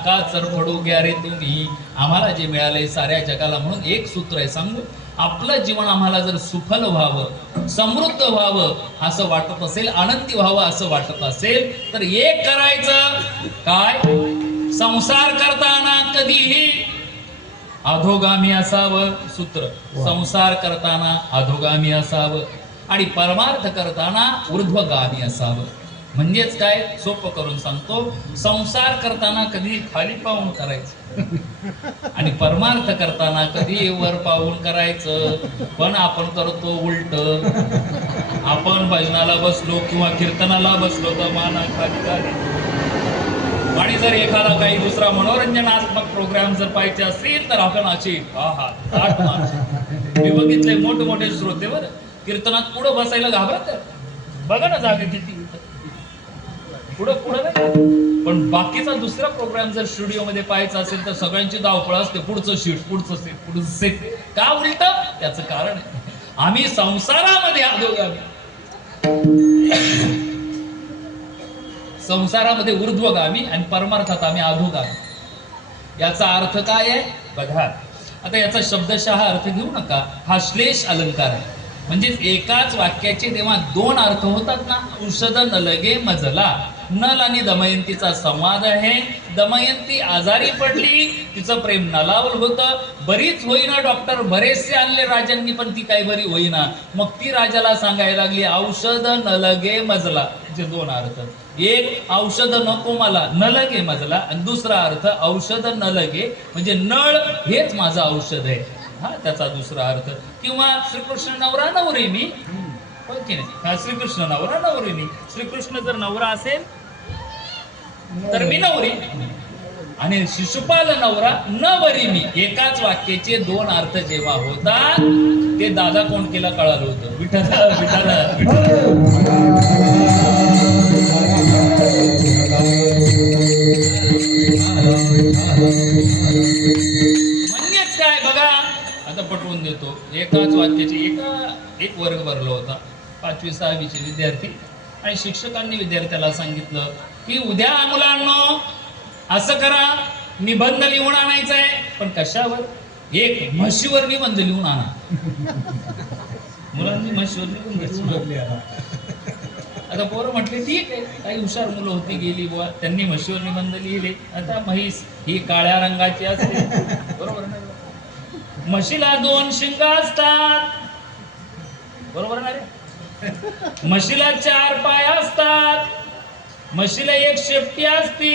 नाका चरफडू घ्या रे तुम्ही, आम्हाला जे मिळाले साऱ्या जगाला. म्हणून एक सूत्र आहे, सांगू, आपलं जीवन आम्हाला जर सुफल व्हावं, समृद्ध व्हावं असं वाटत असेल, आनंदी व्हावं असं वाटत असेल, तर एक करायचं काय, संसार करताना कधीही अधोगामी असावं. सूत्र, संसार करताना अधोगामी असावं आणि परमार्थ करताना ऊर्ध्वगामी असावं. म्हणजेच काय, सोपं करून सांगतो, संसार करताना कधी खाली पाहून करायचं आणि परमार्थ करताना कधी वर पाहून करायचं. पण आपण करतो उलट. आपण भजनाला बसलो किंवा कीर्तनाला बसलो तर माना खाली खाली. आणि जर एखादा काही दुसरा मनोरंजनात्मक प्रोग्राम जर पाहिजे असेल तर आपण अशी ताट माणसं मी बघितले मोठे श्रोते बरं कीर्तनात पुढं बसायला घाबरत. बघा ना जागा किती पुढं नाही. पण बाकीचा दुसरा प्रोग्राम जर स्टुडिओ मध्ये पाहायचा असेल तर सगळ्यांची धावपळ असते, पुढचं सीट का उलट. त्याचं कारण आहे, आम्ही संसारामध्ये अधोगामी, संसारामध्ये ऊर्ध्वगामी आणि परमार्थात आम्ही अधोगामी. याचा अर्थ काय आहे बघा. आता याचा शब्दशः अर्थ घेऊ नका, हा श्लेष अलंकार आहे. म्हणजे एकाच वाक्याचे तेव्हा दोन अर्थ होतात ना. औषध नलगे मजला, नल आणि दमयंतीचा संवाद आहे. दमयंती आजारी पडली, तिचं प्रेम नलावल होतं, बरीच होईना, डॉक्टर बरेचसे आणले राजांनी पण ती काही बरी होईना. मग ती राजाला सांगायला लागली औषध नलगे मजला. जे दोन अर्थ, एक औषध नको मला, नलगे मजला, आणि दुसरा अर्थ औषध नलगे म्हणजे नळ हेच माझं औषध आहे, हा त्याचा दुसरा अर्थ. किंवा श्रीकृष्ण नवरा नवरी मी, हो की नाही, हा श्रीकृष्ण नवरा नवरी मी. श्रीकृष्ण जर नवरा असेल तर मी नवरी, आणि शिशुपाल नवरा नवरी मी. एकाच वाक्याचे दोन अर्थ जेव्हा होतात ते दादा कोण केला कळालं होतं. विठ्ठल विठ्ठल म्हणजेच काय बघा. आता पटवून देतो, एकाच वाक्याचे एक वर्ग भरला होता, 5वी 6वीचे विद्यार्थी, आणि शिक्षकांनी विद्यार्थ्याला सांगितलं की उद्या मुलांनो असं करा, निबंध लिहून आणायचा आहे. पण कशावर, एक म्हशीवर निबंध लिहून आणा. मुलांनी म्हशीवर निबंध. आता पोरं म्हटले ठीक आहे, काही हुशार मुलं होती गेली बुवा, त्यांनी म्हशीवर निबंध लिहिले. आता म्हैस ही काळ्या रंगाची असते, बरोबर ना. म्हशीला 2 शिंग असतात, बरोबर ना रे. म्हशीला 4 पाय असतात, म्हशीला 1 शेपटी असती.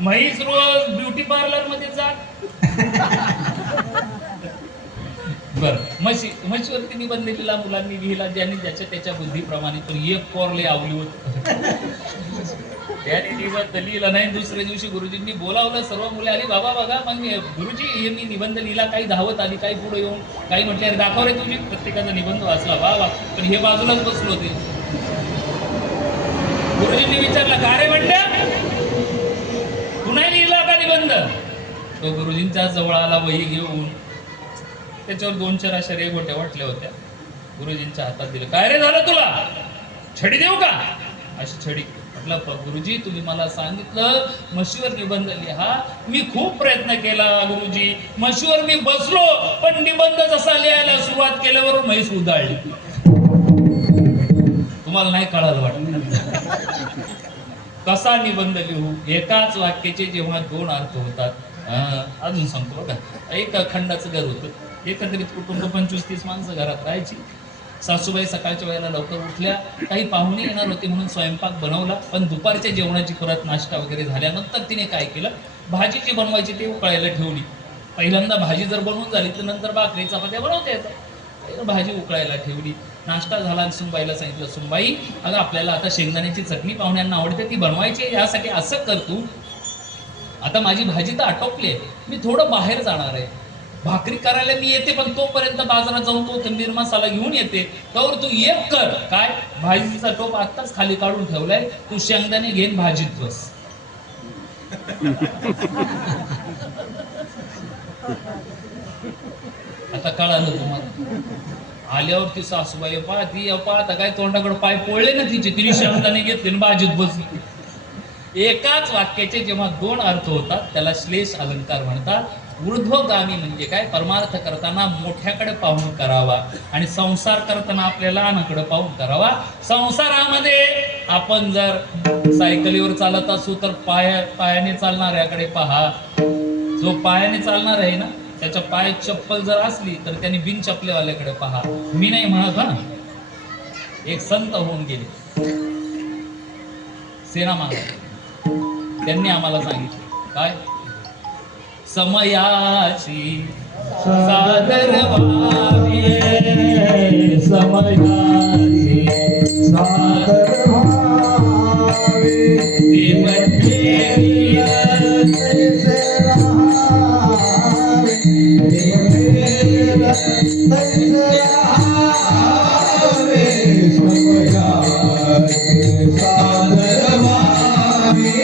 म्हैस रोज ब्युटी पार्लर मध्ये जात. बर, म्हशीवरती निबंध लिहिला, मुलांनी लिहिला, ज्यांनी ज्याच्या त्याच्या बुद्धीप्रमाणे. पण एक कोरले आवली होत, त्याने निबंध लिहिला नाही. दुसऱ्या दिवशी गुरुजींनी बोलावलं, सर्व मुले आली, बाबा बघा. मग गुरुजी यांनी निबंध लिहिला, काही धावत आली, काही पुढे येऊन, काही म्हटले अरे दाखव रे तुझी. प्रत्येकाचा निबंध वाचला, वा वा. पण हे बाजूलाच बसलो होते. गुरुजींनी विचारलं का रे म्हणल्या, तू नाही लिहिला का निबंध. तो गुरुजींच्या जवळ आला, वही घेऊन, त्याच्यावर 2-4 अशा रेघोट्या वाटल्या होत्या, गुरुजींच्या हातात दिले. काय रे झालं तुला, छडी देऊ का, अशी छडी. म्हटलं गुरुजी तुम्ही मला सांगितलं म्हशीवर निबंध लिहा, मी खूप प्रयत्न केला गुरुजी, म्हशीवर मी बसलो, पण निबंध जसा लिहायला सुरुवात केल्यावर म्हैस उदाळली. तुम्हाला नाही कळालं वाटत. कसा निबंध लिहू, एकाच वाक्याचे जेव्हा 2 अर्थ होतात. अजून सांगतो बघा, एक खंडाचं घर होतं, एकत्रित कुटुंब, 25-30 माणसं घरात राहायची. सासूबाई सकाळच्या वेळेला लवकर उठल्या, काही पाहुणे येणार होते म्हणून स्वयंपाक बनवला. पण दुपारच्या जेवणाची परत नाश्ता वगैरे झाल्यानंतर तिने काय केलं, भाजी जी बनवायची ती उकळायला ठेवली. पहिल्यांदा भाजी जर बनवून झाली तर नंतर भाकरी चपात्या बनवता येतात. भाजी उकळायला ठेवली, नाश्ता झाला आणि सुनबाईला सांगितलं, सुनबाई अगं आपल्याला आता शेंगदाण्याची चटणी पाहुण्यांना आवडते, ती बनवायची, यासाठी असं कर तू, आता माझी भाजी तर आटोपली आहे, मी थोडं बाहेर जाणार आहे, भाकरी करायला मी येते, पण तोपर्यंत बाजारात जाऊन कोथिंबीर मसाला घेऊन येते, तर तू एक कर. काय, भाजीचा टोप आत्ताच खाली काढून ठेवलाय, तू शेंगदाणे घेऊन भाजीत बस. आता कळालं तुम्हाला. आल्यावर ती सासूबाई पाहती, पाहता काय तोंडाकडे पाय पोळले ना तिचे, तिने शेंगदाणे घेतले भाजीत बसली. एकाच वाक्याचे जेव्हा दोन अर्थ होतात त्याला श्लेष अलंकार म्हणतात. ऊर्ध्वगामी म्हणजे काय? परमार्थ करताना मोठ्याकडे पाहून करावा आणि संसार करताना आपल्या लहानाकडे पाहून करावा. संसारामध्ये आपण जर सायकलीवर चालत असू तर पायाने चालणाऱ्याकडे पहा. जो पायाने चालणार आहे ना त्याच्या पायात चप्पल जर असली तर त्याने बिन चपलेवाल्याकडे पहा. मी नाही म्हणत हा. एक संत होऊन गेले सेना महाराज, त्यांनी आम्हाला सांगितले काय? समयाची सादर व्हावे, समयाची सादर व्हावे, ते म्हणजे तैसे राहावे, तैसे राहावे, समयाची सादर व्हावे,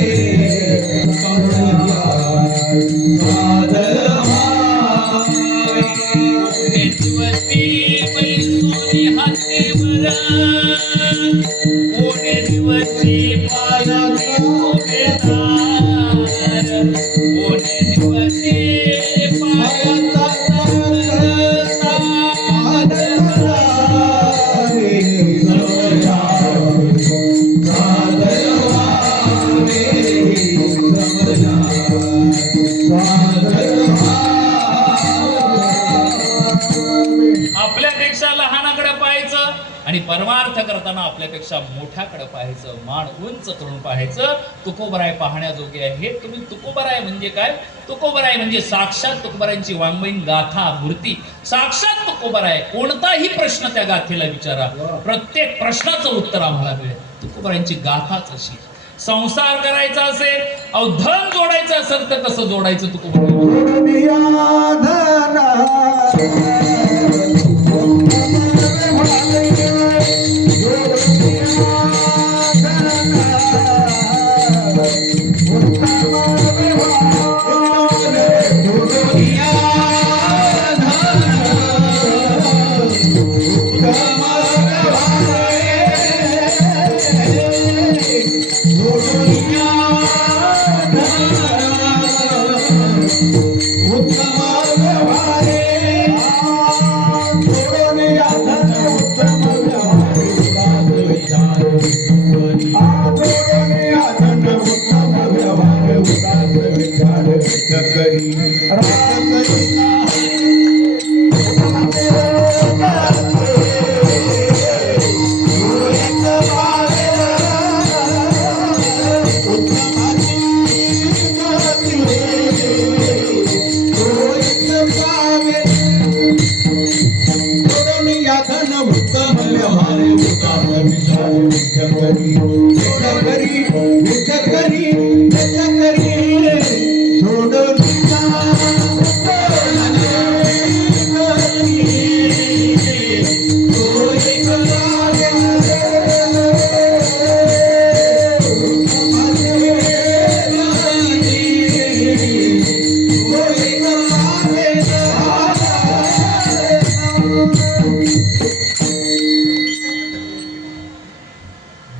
आपल्यापेक्षा लहानाकडे पाहायचं आणि परमार्थ करताना आपल्यापेक्षा मोठ्याकडे पाहायचं, मान उंच करून पाहायचं. तुकोबराय पाहण्याजोगे आहे. हे तुम्ही तुकोबराय म्हणजे काय? तुकोबराय म्हणजे साक्षात तुकोबरायांची वाङ्मयीन गाथा मूर्ती. साक्षात तुकोबराय. कोणताही प्रश्न त्या गाथेला विचारा, प्रत्येक प्रश्नाचं उत्तर आम्हाला मिळेल. तुकोबरायांची गाथाच अशी. संसार करायचा असेल, धन जोडायचं असेल तर कसं जोडायचं? तुकोबराय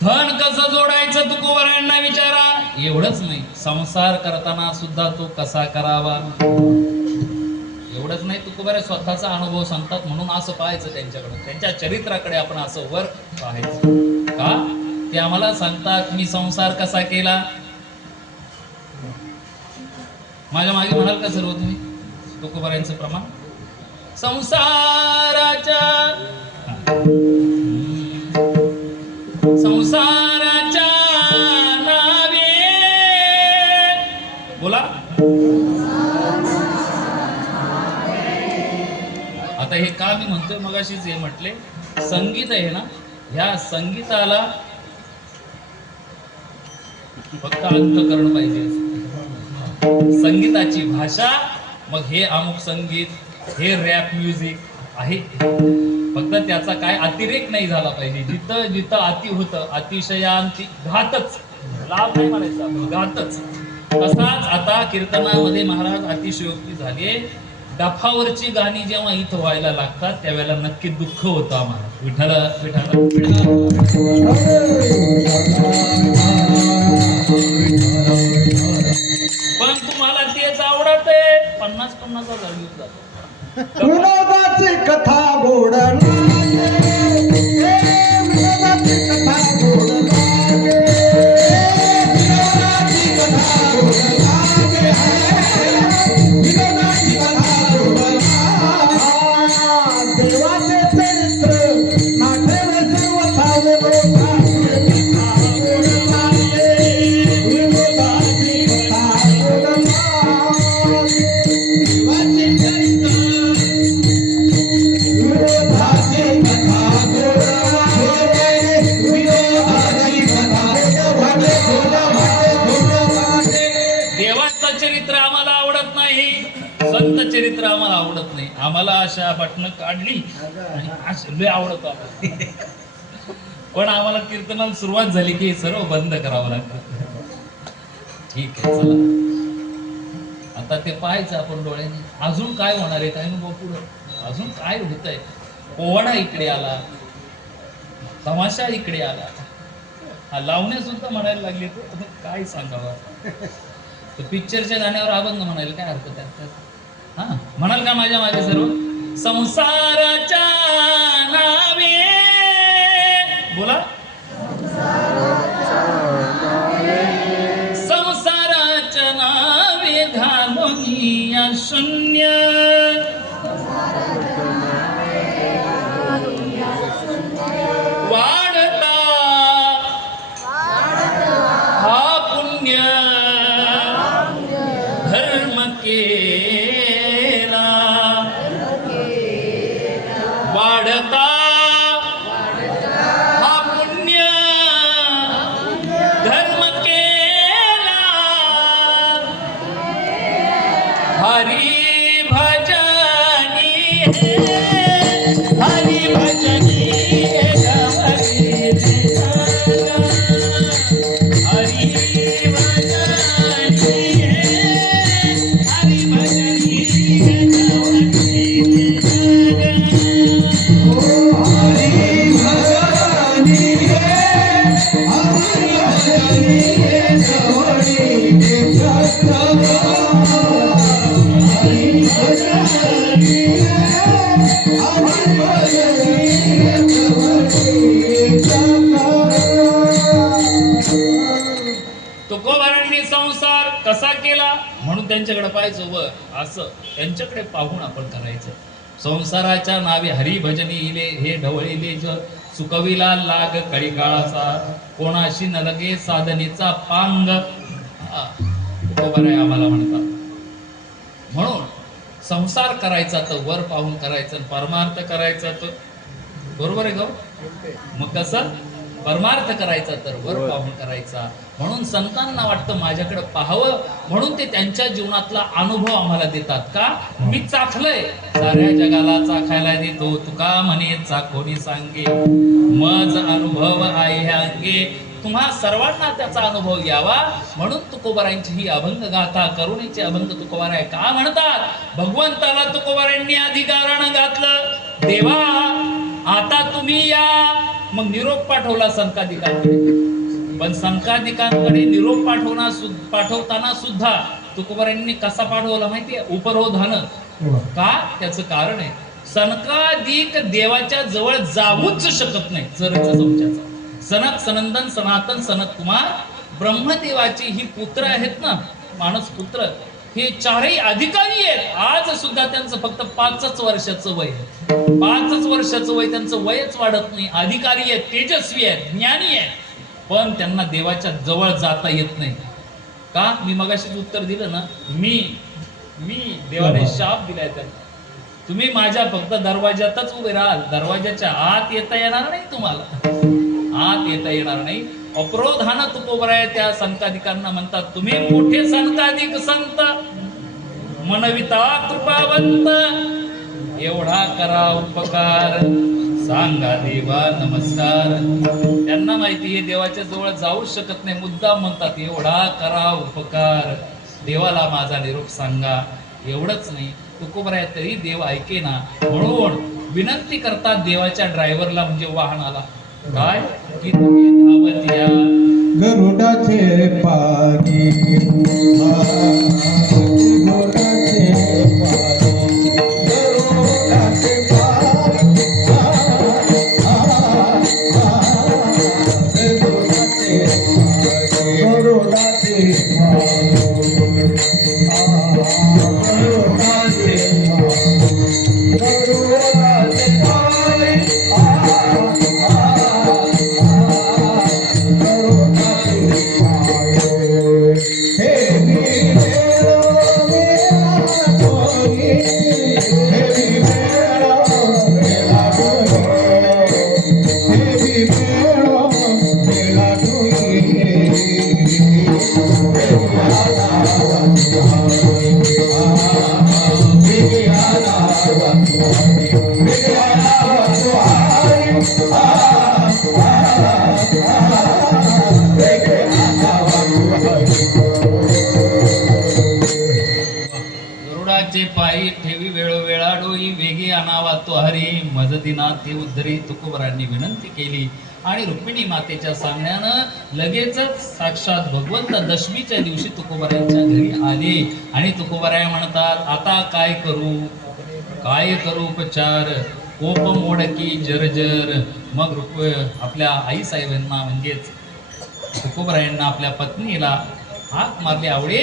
धन कसं जोडायचं तुकोबरायांना विचारा. एवढंच नाही, संसार करताना सुद्धा तो कसा करावा. एवढंच नाही, तुकोबराय स्वतःचा अनुभव सांगतात म्हणून असं पाहायचं त्यांच्याकडे, त्यांच्या चरित्राकडे आपण असं वर पाहायचं. का ते आम्हाला सांगतात मी संसार कसा केला. माझ्या मागे म्हणाल का सर्व तुम्ही तुकोबरायांचं प्रमाण? संसाराच्या नावे बोला. आता हे का मी म्हणतोय, मगाशीच हे म्हटले, संगीत आहे ना, ह्या संगीताला फक्त अंतःकरण पाहिजे. संगीताची भाषा, मग हे अमुक संगीत, हे रॅप म्युझिक आहे, फक्त त्याचा काय अतिरेक नाही झाला पाहिजे. जिथं जिथं अति होतं, अतिशयांती घातच, लाभ नाही म्हणायचा, घातच. तसाच आता कीर्तनामध्ये महाराज अतिशयोक्ती झाली. डफावरची गाणी जेव्हा इथं व्हायला लागतात त्यावेळेला नक्की दुःख होतं आम्हाला. विठ्ठल विठ्ठल विठ्ठल 50,000 घेऊन जातो. विनोदाची कथा गोड लागे, विनोदाची कथा गोड लागे, विनोदाची कथा गोड लागे, विनोदाची कथा गोड लागे. देवाचे चरित्र नाटवे सर्व सावे लोकांचे कथा गोड लागे, विनोदाची कथा गोड लागे. देवाचे चरित्र विनोदाची कथा गोड लागे, विनोदाची कथा गोड लागे. देवाचं चरित्र आम्हाला आवडत नाही, संत चरित्र आम्हाला आवडत नाही. आम्हाला अशा बटणं काढली आणि असं लय आवडत आम्हाला. पण आम्हाला कीर्तनाला सुरुवात झाली की हे सर्व बंद करावं लागतं. ठीक आहे, चला आता ते पाहायचं आपण डोळ्याने. अजून काय होणार आहे, काय नको पुढं अजून काय होत आहे. पोवाडा इकडे आला, तमाशा इकडे आला, हा लावण्या सुद्धा म्हणायला लागले. तर काय सांगावं. तर पिक्चरच्या गाण्यावर अभंग म्हणायला काय हरकत आहे. हा म्हणाल का माझ्या माझे सर्व. संसाराच्या नावे बोला, संसाराच्या नावे घालून या शून्य, वाढता हा पुण्य धर्म केला, वाढता हा पुण्य धर्म केला, हरी भजनी हरी भजनी हरी तुकोबारांनी संसार कसा केला म्हणून त्यांच्याकडे पाहायचं व असं त्यांच्याकडे पाहून आपण करायचं. संसाराच्या नावे हरिभजनी इले हे ढवळीले ज सुकविला लाग कळी काळाचा, कोणाशी न लगे साधनेचा पांग. तुकोबाराय आम्हाला म्हणतात. म्हणून संसार करायचा तर वर पाहून करायचं, परमार्थ करायचा तर बरोबर आहे ग. मग कसं परमार्थ करायचा तर वर पाहून करायचा. म्हणून संतांना वाटतं माझ्याकडे पाहावं, म्हणून ते त्यांच्या जीवनातला अनुभव आम्हाला देतात. का मी चाखलंय, साऱ्या जगाला चाखायला देतो. तुका म्हणे चाखोनी सांगे, मज अनुभव आहे ह्या अंगे. तुम्हा सर्वांना त्याचा अनुभव यावा म्हणून तुकोबारायांची ही अभंग गाथा, करुणेचे अभंग तुकोबाराय का म्हणतात. भगवंताला तुकोबारायांनी अधिकारानं घातलं, देवा आता तुम्ही या. मग निरोप पाठवला संकादिकांकडे. पण संकादिकांकडे निरोप पाठवताना सुद्धा तुकोबारायांनी कसा पाठवला माहितीये, उपरोधानं. का त्याचं कारण आहे, सनकादिक देवाच्या जवळ जाऊच शकत नाही. जरचा चमच्याचा सनक सनंदन सनातन सनत कुमार ब्रह्मदेवाची ही पुत्र आहेत ना, मानस पुत्र, हे चारही अधिकारी आहेत. आज सुद्धा त्यांचं फक्त 5च वर्षाचं वय आहे. 5च वर्षाचं वय, त्यांचं वयच वाढत नाही. अधिकारी आहेत, तेजस्वी आहेत, ज्ञानी आहेत, पण त्यांना देवाच्या जवळ जाता येत नाही. का मी मगाशीच उत्तर दिलं ना, मी देवाने शाप दिलाय त्यांना. तुम्ही माझ्या फक्त दरवाजातच उभे राहाल, दरवाजाच्या आत येता येणार नाही, तुम्हाला आत येता येणार नाही. अपरोधानं तुकोबाराय त्या संतादिकांना म्हणतात, तुम्ही मोठे संतादिक संत मनविता कृपावंत, एवढा करा उपकार, सांगा देवा नमस्कार. त्यांना माहिती आहे देवाच्या जवळ जाऊ शकत नाही, मुद्दाम म्हणतात एवढा करा उपकार, देवाला माझा निरोप सांगा. एवढंच नाही, तुकोबाराय तरी देव ऐके ना, म्हणून विनंती करतात देवाच्या ड्रायव्हरला, म्हणजे वाहनाला, काय की तुम्ही धावत या गरुडाचे पागी, गरुडाचे मदतीना ते उद्धरी तुकोबरायांनी विनंती केली आणि रुक्मिणी मातेच्या सांगण्यानं लगेचच साक्षात भगवंत दशमीच्या दिवशी तुकोबरायांच्या घरी आले आणि तुकोबराया म्हणतात, आता काय करू उपचार, कोप मोडकी जर्जर. मग आपल्या आई साहेबांना म्हणजेच तुकोबरायांना आपल्या पत्नीला हाक मारली, आवडे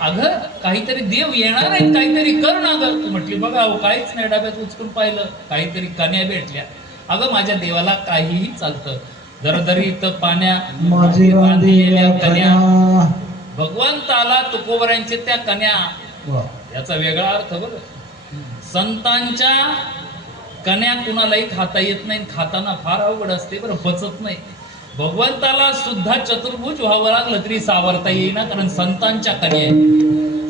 अगं काहीतरी देव येणार आहे, काहीतरी कर ना ग. म्हटली बघा अहो काहीच नाही, डब्यात उचकून पाहिलं काहीतरी कन्या भेटल्या. अगं माझ्या देवाला काहीही चालतं. दरदरीत पाण्या माझी बांधलेल्या कन्या. कन्या. भगवंताला तुकोबरायांचे त्या कन्या, वा. याचा वेगळा अर्थ बघ. संतांच्या कन्या कुणालाही खाता येत नाही, खाताना फार अवघड असते बरं, पचत नाही. भगवंताला सुद्धा चतुर्भुज व्हावं लागलं तरी सावरता येईना, कारण संतांच्या कन्या आहे,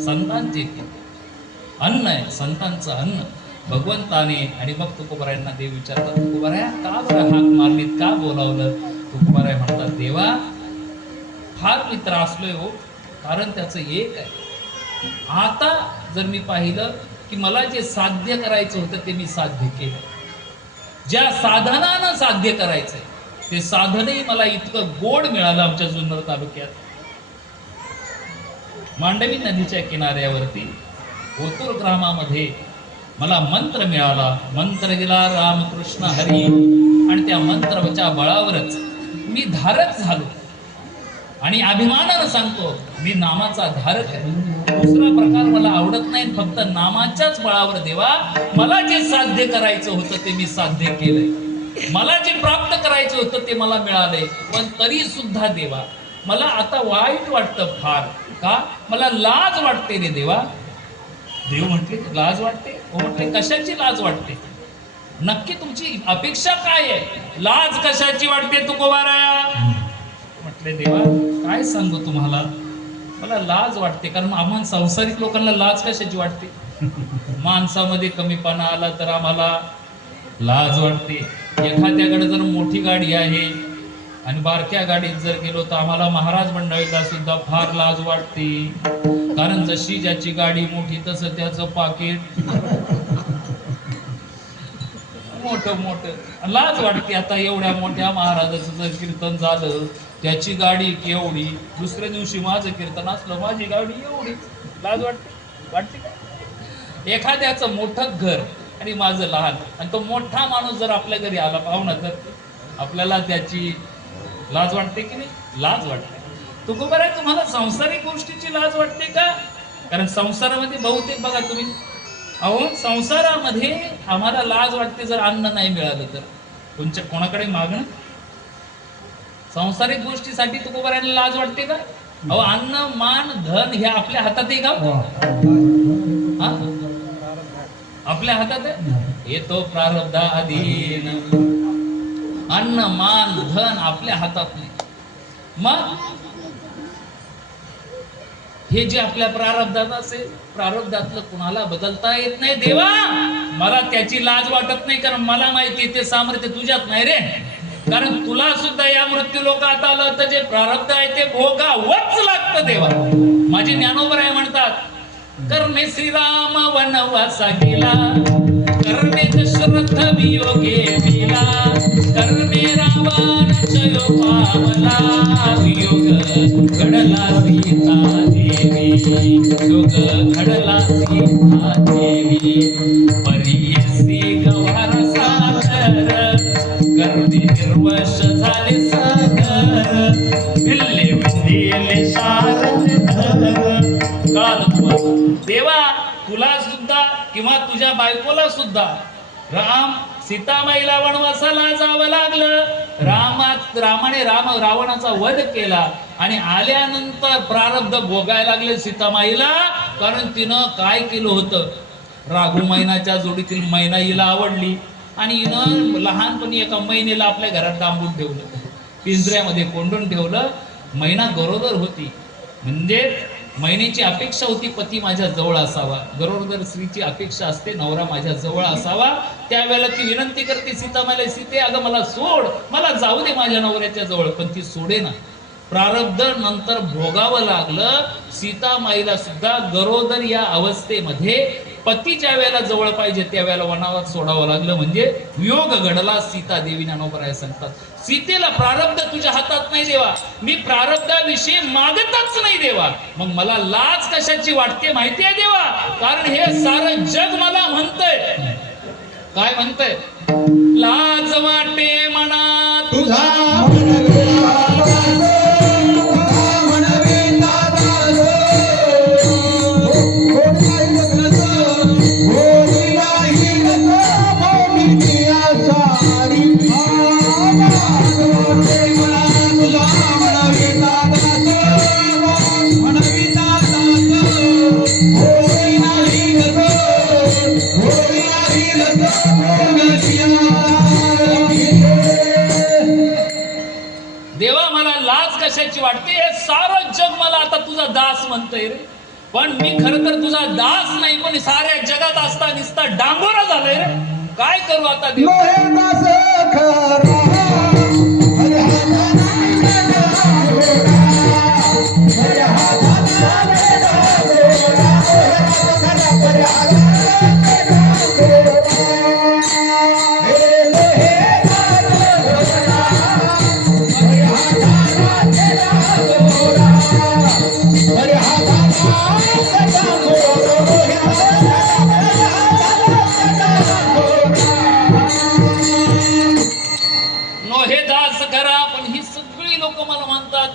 संतांचे अन्न आहे, संतांचं अन्न भगवंताने. आणि मग तुकोबरायांना देव विचारतात, तुकोबराया का बरं हाक मारलीत, का बोलावलं? तुकोबराय म्हणतात, देवा फार मी त्रासलोय हो, कारण त्याचं एक आहे. आता जर मी पाहिलं की मला जे साध्य करायचं होतं ते मी साध्य केलं, ज्या साधनानं साध्य करायचंय ते साधनही मला इतकं गोड मिळालं. आमच्या जुन्नर तालुक्यात मांडवी नदीच्या किनाऱ्यावरती ओतूर ग्रामामध्ये मला मंत्र मिळाला. मंत्र दिला रामकृष्ण हरी, आणि त्या मंत्राच्या बळावरच मी धारक झालो. आणि अभिमानानं सांगतो मी नामाचा धारक आहे. दुसरा प्रकार मला आवडत नाही, फक्त नामाच्याच बळावर देवा मला जे साध्य करायचं होतं ते मी साध्य केलंय, मला जे प्राप्त करायचं होतं ते मला मिळालंय. पण तरी सुद्धा देवा मला आता वाईट वाटतं फार. का? मला लाज वाटते रे देवा. देव म्हटले लाज वाटते? हो म्हटले कशाची लाज वाटते? नक्की तुमची अपेक्षा काय आहे? लाज कशाची वाटते तुकोबाराया? म्हटले देवा काय सांगू तुम्हाला, मला लाज वाटते. कारण आम्हाला संसारिक लोकांना लाज कशाची वाटते? माणसामध्ये कमीपणा आला तर आम्हाला लाज वाटते. एखाद्याकडे जर मोठी गाडी आहे आणि बारक्या गाडीत जर गेलो तर आम्हाला महाराज मंडळीला सुद्धा फार लाज वाटते. कारण जशी ज्याची गाडी मोठी तसं त्याचं पाकिट मोठं लाज वाटते. आता एवढ्या मोठ्या महाराजाचं जर कीर्तन झालं, त्याची गाडी केवढी, दुसऱ्या दिवशी माझं कीर्तन असलं माझी गाडी एवढी, लाज वाटते का? एखाद्याचं मोठं घर आणि माझं लहान, आणि तो मोठा माणूस जर आपल्या घरी आला पाहुणा तर आपल्याला त्याची लाज वाटते की नाही? लाज वाटते. तुकोबाराय तुम्हाला सांसारिक गोष्टीची लाज वाटते का? कारण संसारामध्ये बहुतेक बघा तुम्ही, अहो संसारामध्ये आम्हाला लाज वाटते जर अन्न नाही मिळालं तर. तुमच्या कोणाकडे मागणं? सांसारिक गोष्टीसाठी तुकोबारायला लाज वाटते का? अहो अन्न मान धन हे आपल्या हातात आहे का? आपल्या हातात आहे? येतो प्रारब्धाधीन. अन्न मान धन आपल्या हातात नाही. मग हे जे आपल्या प्रारब्धात असेल, प्रारब्धातलं कुणाला बदलता येत नाही. देवा मला त्याची लाज वाटत नाही, कारण मला माहिती ते सामर्थ्य तुझ्यात नाही रे. कारण तुला सुद्धा या मृत्यू लोकात आलं तर जे प्रारब्ध आहे ते भोगावंच लागतं देवा. माझे ज्ञानोबराय म्हणतात, कर्मे श्रीराम वनवासा गेला, कर्मे दशरथ वियोगे मेला, कर्मे रावण जयो पावला, वियोग घडला सीता देवी, योग घडला सीता देवी, परीसी गवार सागर, गर्दी निर्वश झाले सागर, विल्ले विंदिले शारद काल. देवा तुला सुद्धा किंवा तुझ्या बायकोला सुद्धा राम सीतामाईला वनवासाला जावं लागलं. रामाने रावणाचा वध केला आणि आल्यानंतर प्रारब्ध भोगायला लागले सीतामाईला. कारण तिनं काय केलं होतं, राघू मैनाच्या जोडीतील मैना हिला आवडली आणि हिनं लहानपणी एका मैनेला आपल्या घरात डांबून ठेवलं, पिंजऱ्यामध्ये कोंडून ठेवलं. मैना गरोदर होती, म्हणजे मैनेची अपेक्षा होती पती माझ्या जवळ असावा. गरोदर स्त्रीची अपेक्षा असते नवरा माझ्या जवळ असावा. त्यावेळेला ती विनंती करते सीतामाईला, सीते अगं मला सोड, मला जाऊ दे माझ्या नवऱ्याच्या जवळ. पण ती सोडे ना. प्रारब्ध नंतर भोगावं लागलं. सीतामाईला सुद्धा गरोदर या अवस्थेमध्ये पती ज्या वेळेला जवळ पाहिजे त्या वेळेला वनावर सोडावं लागलं, म्हणजे वियोग घडला सीता देवी ज्ञानोबराय सांगतात। सीतेला प्रारब्ध तुझ्या हातात नाही देवा, मी प्रारब्धाविषयी मागतच नाही देवा, मग मला लाज कशाची वाटते माहितीये देवा? कारण हे सारं जग मला म्हणतंय, काय म्हणतंय? लाज वाटे मना तुझा देवा, मला लाज कशाची वाटते? हे सारं जग मला आता तुझा दास म्हणतंय रे, पण मी खरं तर तुझा दास नाही, पण साऱ्या जगात असता निसता डांगोरा झालाय रे, काय करू आता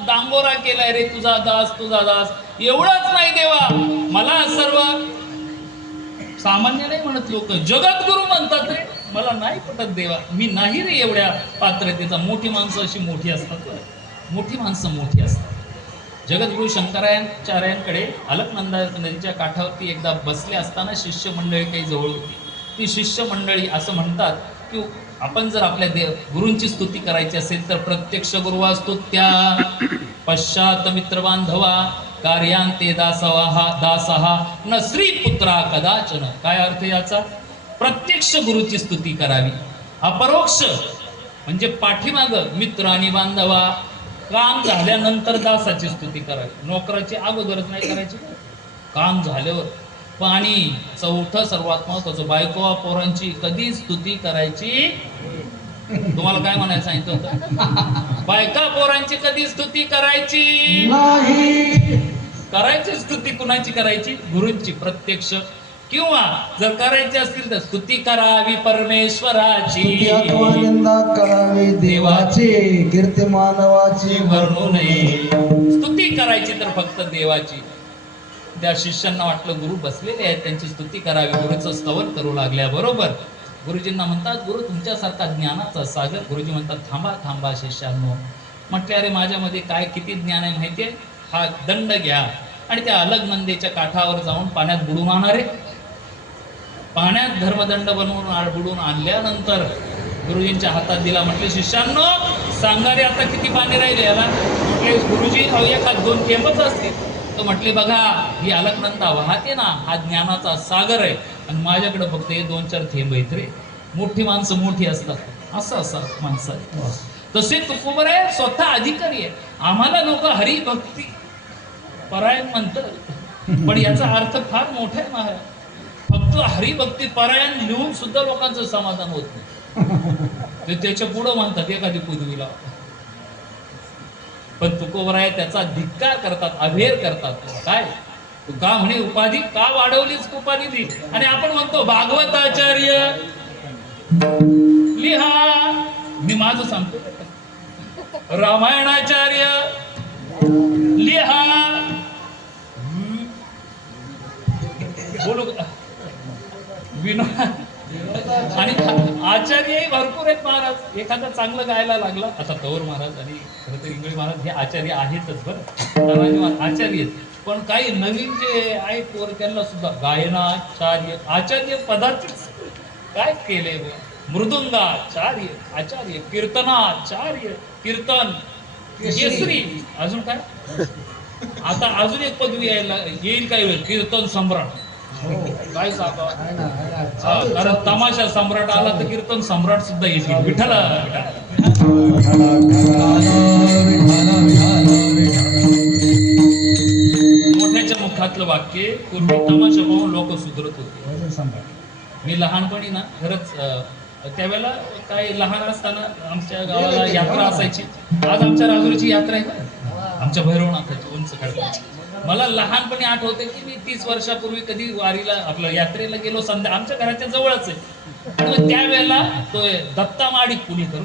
डांगोरा केलाय रे, तुझा दास तुझा दास। एवढंच नाही देवा, मला सर्व सामान्य नाही म्हणत, लोक जगद्गुरु म्हणतात रे, मला नाही पटत देवा, मी नाही रे एवढ्या पात्रतेचा। मोठी माणसं अशी मोठी असतात, मोठी माणसं मोठी असतात। जगद्गुरु शंकराचार्यांकडे अलकनंदा नदीच्या काठावरती एकदा बसले असताना शिष्य मंडळी काही जवळ होती। ती शिष्य मंडळी असं म्हणतात की आपण जर आपल्या गुरूंची स्तुती करायची असेल तर प्रत्यक्ष गुरुवा स्तुत्या पश्चात मित्र बांधवा कार्यांते दासहा न श्री पुत्रा कदाचन। काय अर्थ याचा? प्रत्यक्ष गुरुची स्तुती करावी, अपरोक्ष म्हणजे पाठीमाग मित्र आणि बांधवा, काम झाल्यानंतर दासाची स्तुती करावी, नोकराची अगोदरच नाही करायची, काम झाल्यावर। पाणी चौथं सर्वात महत्वाचं, बायको पोरांची कधी स्तुती करायची? तुम्हाला काय म्हणायचं सांगितलं होतं? बायका पोरांची कधी स्तुती करायची नाही। करायची स्तुती कुणाची करायची? गुरूंची प्रत्यक्ष, किंवा जर करायची असतील तर स्तुती करावी परमेश्वराची, निंदा करावी देवाची, कीर्ती मानवाची वर्णू नये। स्तुती करायची तर फक्त देवाची। त्या शिष्यांना वाटलं गुरु बसलेले आहेत, त्यांची स्तुती करावी, गुरुचं स्तवन करू लागल्या बरोबर गुरुजींना म्हणतात, गुरु तुमच्यासारखा ज्ञानाचा सागर। गुरुजी म्हणतात, थांबा थांबा शिष्यांनो। म्हटले, अरे माझ्यामध्ये काय किती ज्ञान आहे माहितीये? हा दंड घ्या आणि त्या अलकनंदेच्या काठावर जाऊन पाण्यात बुडून आणणारे, पाण्यात धर्मदंड बनवून बुडून आणल्यानंतर गुरुजींच्या हातात दिला। म्हटले, शिष्यांनो सांगा रे आता किती पाणी राहिले याला? म्हटले, गुरुजी एखाद दोन थेंबच असतील। तर म्हटले, बघा ही अलकनंदा वाहते ना, हा ज्ञानाचा सागर आहे आणि माझ्याकडे फक्त हे 2-4 थेंब आहेत रे। मोठी माणसं मोठी असतात, असं माणसं आहे। तसे तुकोबर आहे, स्वतः अधिकारी आहे। आम्हाला लोक हरिभक्ती परायण म्हणतात, पण याचा अर्थ फार मोठा आहे महाराज। फक्त हरिभक्ती परायण लिहून सुद्धा लोकांचं समाधान होत नाही, ते त्याच्या पुढं म्हणतात एखादी पदवीला, पण तुकोबराय त्याचा धिक्कार करतात, अभेर करतात। काय तुका म्हणे उपाधी का वाढवलीच उपाधी? आणि आपण म्हणतो भागवताचार्य लिहा, मी माझं सांगतो, रामायणाचार्य लिहा, बोलू विनोद आणि आचार्यही भरपूर आहेत महाराज। एखादा चांगलं गायला लागला, आता तवर महाराज आणि खरं तर इंगळे महाराज हे आचार्य आहेतच बरं, आचार्य, पण काही नवीन जे आहेत वर त्यांना सुद्धा गायनाचार्य आचार्य पदाचीच काय केले, मृदुंगाचार्य आचार्य, कीर्तनाचार्य कीर्तन केसरी, अजून काय आता अजून एक पदवी येईल काय वेळ, कीर्तन सम्राट। काय सांगा, कारण तमाशा सम्राट आला तर कीर्तन सम्राट सुद्धा येतील। विठ्ठला मोठ्याच्या मुखात मनातलं वाक्य, पूर्वी तमाशा पाहून लोक सुधरत होते. वजन सांभाळ. मी लहानपणी ना खरंच त्यावेळेला काय लहान असताना आमच्या गावाला यात्रा असायची. आज आमच्या राजुरीची यात्रा आहे ना, आमच्या भैरवनाथाची उंच खडकाची. मला लहानपणी आठवते की मी 30 वर्षापूर्वी कधी वारीला आपलं यात्रेला गेलो. संध्या आमच्या घराच्या जवळच आहे. आणि मग त्यावेळेला तो दत्ता माडिक पुणेकर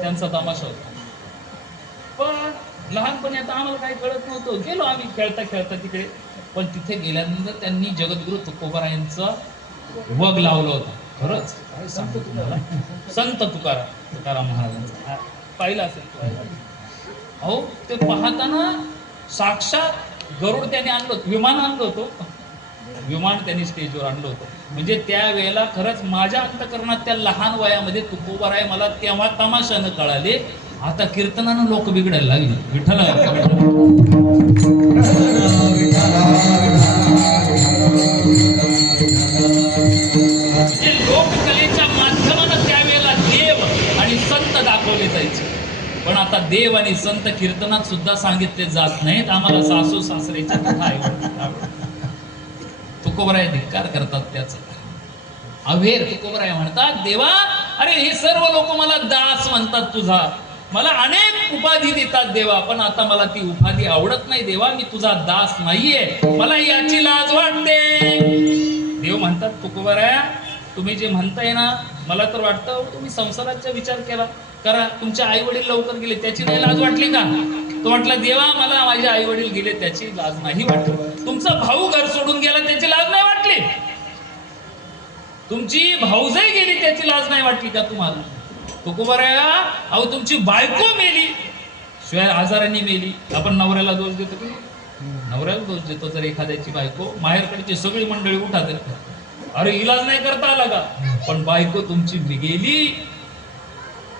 त्यांचा तमाशा होता. पण लहानपणी आता आम्हाला काही कळत नव्हतं. गेलो आम्ही खेळता खेळता तिकडे. पण तिथे गेल्यानंतर त्यांनी जगद्गुरु तुकोबारायांचा वग लावलं होतं. खरंच काय सांगतो तुम्हाला, संत तुकाराम महाराजांचा पाहिलं असेल. अहो ते पाहताना साक्षात गरुड त्याने आणलं होतं, विमान आणलं होतं, विमान त्यांनी स्टेजवर आणलं होतं. म्हणजे त्यावेळेला खरंच माझ्या अंतकरणात त्या लहान वयामध्ये तुकोबाराय मला तेव्हा तमाशानं कळाले. आता कीर्तनानं लोक बिघडायला लागली. विठ्ठल लोककलेच्या माध्यमानं त्यावेळेला देव आणि संत दाखवले जायचे. पण आता देव आणि संत कीर्तनात सुद्धा सांगितले जात नाहीत. आम्हाला सासू सासरेच्या कथा तुकोबाराय धिक्कार करतात त्याचा. अवेर तुकोबाराय म्हणतात, देवा अरे हे सर्व लोक मला दास म्हणतात तुझा, मला अनेक उपाधी देतात देवा, पण आता मला ती उपाधी आवडत नाही देवा, मी तुझा दास नाहीये, मला याची लाज वाटते. देव म्हणतात, तुकोबाराय तुम्ही जे म्हणताय ना, मला तर वाटतं तुम्ही संसाराचा विचार केला करा. तुमचे आई वडील लवकर गेले त्याची नाही लाज वाटली का? तो म्हटला, देवा मला माझे आई वडील गेले त्याची लाज नाही वाटली. तुमचा भाऊ घर सोडून गेला त्याची लाज नाही वाटली? तुमची भाऊजाई गेली त्याची लाज नाही वाटली का तुम्हाला? तुकोबाराय अहो तुमची बायको मेली, शिवाय आजाराने मेली. आपण नवऱ्याला दोष देतो की? नवऱ्याला दोष देतो. जर एखाद्याची बायको, माहेरकडची सगळी मंडळी उठा तर अरे इलाज नाही करता आला का? पण बायको तुमची गेली,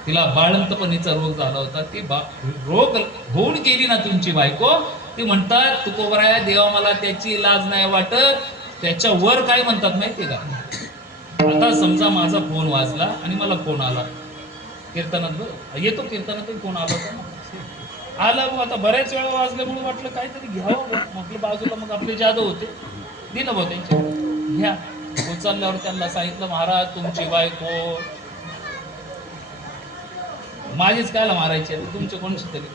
तिला बाळंतपणीचा रोग झाला होता, ती रोग होऊन गेली ना तुमची बायको, ती म्हणतात तुकोबाराय देवा मला त्याची लाज नाही वाटत. त्याच्या वर काय म्हणतात माहितीये का? आता समजा माझा फोन वाजला आणि मला फोन आला कीर्तनात, बरं येतो कीर्तनातही फोन आला होता आला. मग आता बऱ्याच वेळा वाजल्यामुळे वाटलं काहीतरी घ्यावं. म्हटलं बाजूला मग आपले जाधव होते, दिलं भाऊ त्यांच्याकडे, घ्या. उचलल्यावर त्यांना सांगितलं, महाराज तुमची बायको, माझीच कायला मारायची आहे, तुमचे कोणची तरी.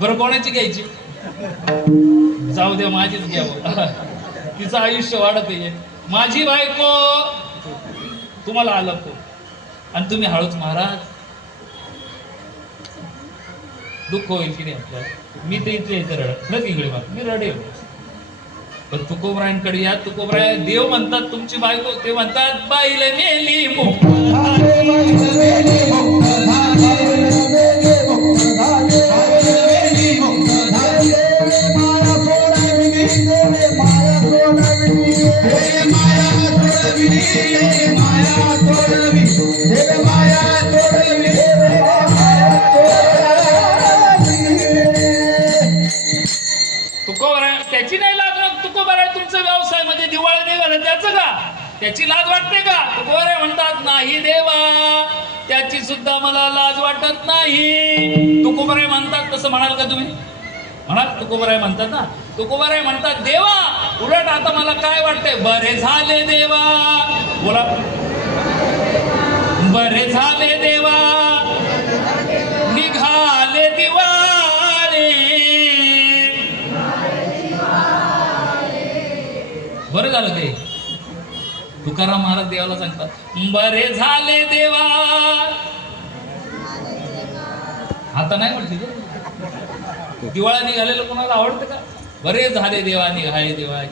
बरं कोणाची घ्यायची? जाऊ दे माझीच घ्यावं, तिचं आयुष्य वाढत आहे. माझी बायको तुम्हाला आलं तो आणि तुम्ही हळूच महाराज, दुःख होईल की नाही आपल्याला? मी तर इथे रडत इकडे मी रडेल. पण तुकोबारायांकडे या. तुकोबाराय देव म्हणतात तुमची बायको, ते म्हणतात बाईला मेली तुकोबाराय त्याची नाही लाज. तुकोबाराय तुमचं व्यवसाय मध्ये दिवाळी निघालं त्याचं का? त्याची लाज वाटते का? तुकोबाराय म्हणतात नाही देवा, त्याची सुद्धा मला लाज वाटत नाही. तुकोबाराय म्हणतात तसं म्हणाल का तुम्ही? म्हणाल? तुकोबाराय म्हणतात ना, तुकोबाराय म्हणतात देवा उलट आता मला काय वाटतंय, बरे झाले देवा. बोला, बरे झाले देवा निघाले दिवाळे. बरं झालं ते. तुकाराम महाराज देवाला सांगतात, बरे झाले देवा. आता नाही म्हटली दिवाळा निघालेलं कोणाला आवडतं का? बरे झाले देवा निघाले देवा.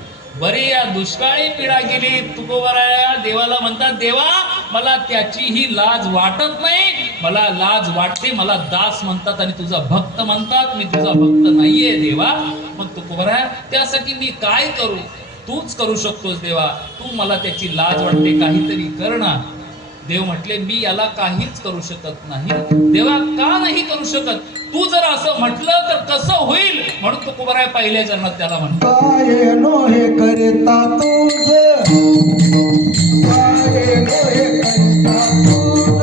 बरे या दुष्काळी पिढा गेली. तुकोबाराया देवाला म्हणतात, देवा मला त्याचीही लाज वाटत नाही, मला लाज वाटते. मला दास म्हणतात आणि तुझा भक्त म्हणतात, मी तुझा भक्त नाहीये देवा. मग तुकोबाराया त्यासाठी मी काय करू? तूच करू शकतोस देवा. तू मला त्याची लाज वाटते, काहीतरी कर ना. देव म्हटले, मी याला काहीच करू शकत नाही. देवा का नाही करू शकत? तू जर असं म्हटलं तर कसं होईल? म्हणून तुकोबाराय पहिल्या जन्मात त्याला म्हणतो, काय नो हे करता तुझ, काय नो हे करता तुझ,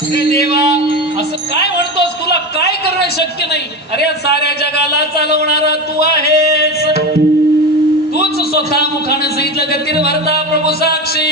अरे देवा, असं काय म्हणतोस? तुला काय करणं शक्य नाही? अरे साऱ्या जगाला चालवणारा तू आहेस. तूच स्वतः मुखाने सांगितलं, गतिर्भर्ता प्रभू साक्षी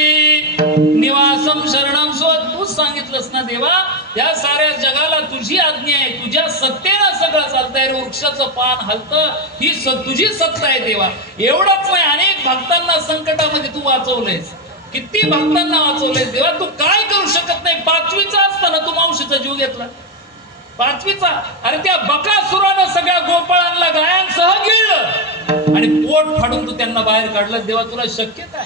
निवासम शरणम स्व. तूच सांगितलंस ना देवा, या साऱ्या जगाला तुझी आज्ञा आहे, तुझ्या सत्तेनं सगळं चालतंय. वृक्षाचं पान हलतं, ही तुझी सत्ता आहे देवा. एवढंच नाही, अनेक भक्तांना संकटामध्ये तू वाचवलंयस. किती भक्तांना वाचवलंयस देवा. तू काय करू शकत नाही? 5वीचा असताना तू मावशीचा जीव घेतला. 5वीचा. अरे त्या बकासुरानं सगळ्या गोपाळांना गायांसह गिळलं आणि पोट फाडून तू त्यांना बाहेर काढलं. देवा, तुला शक्य काय?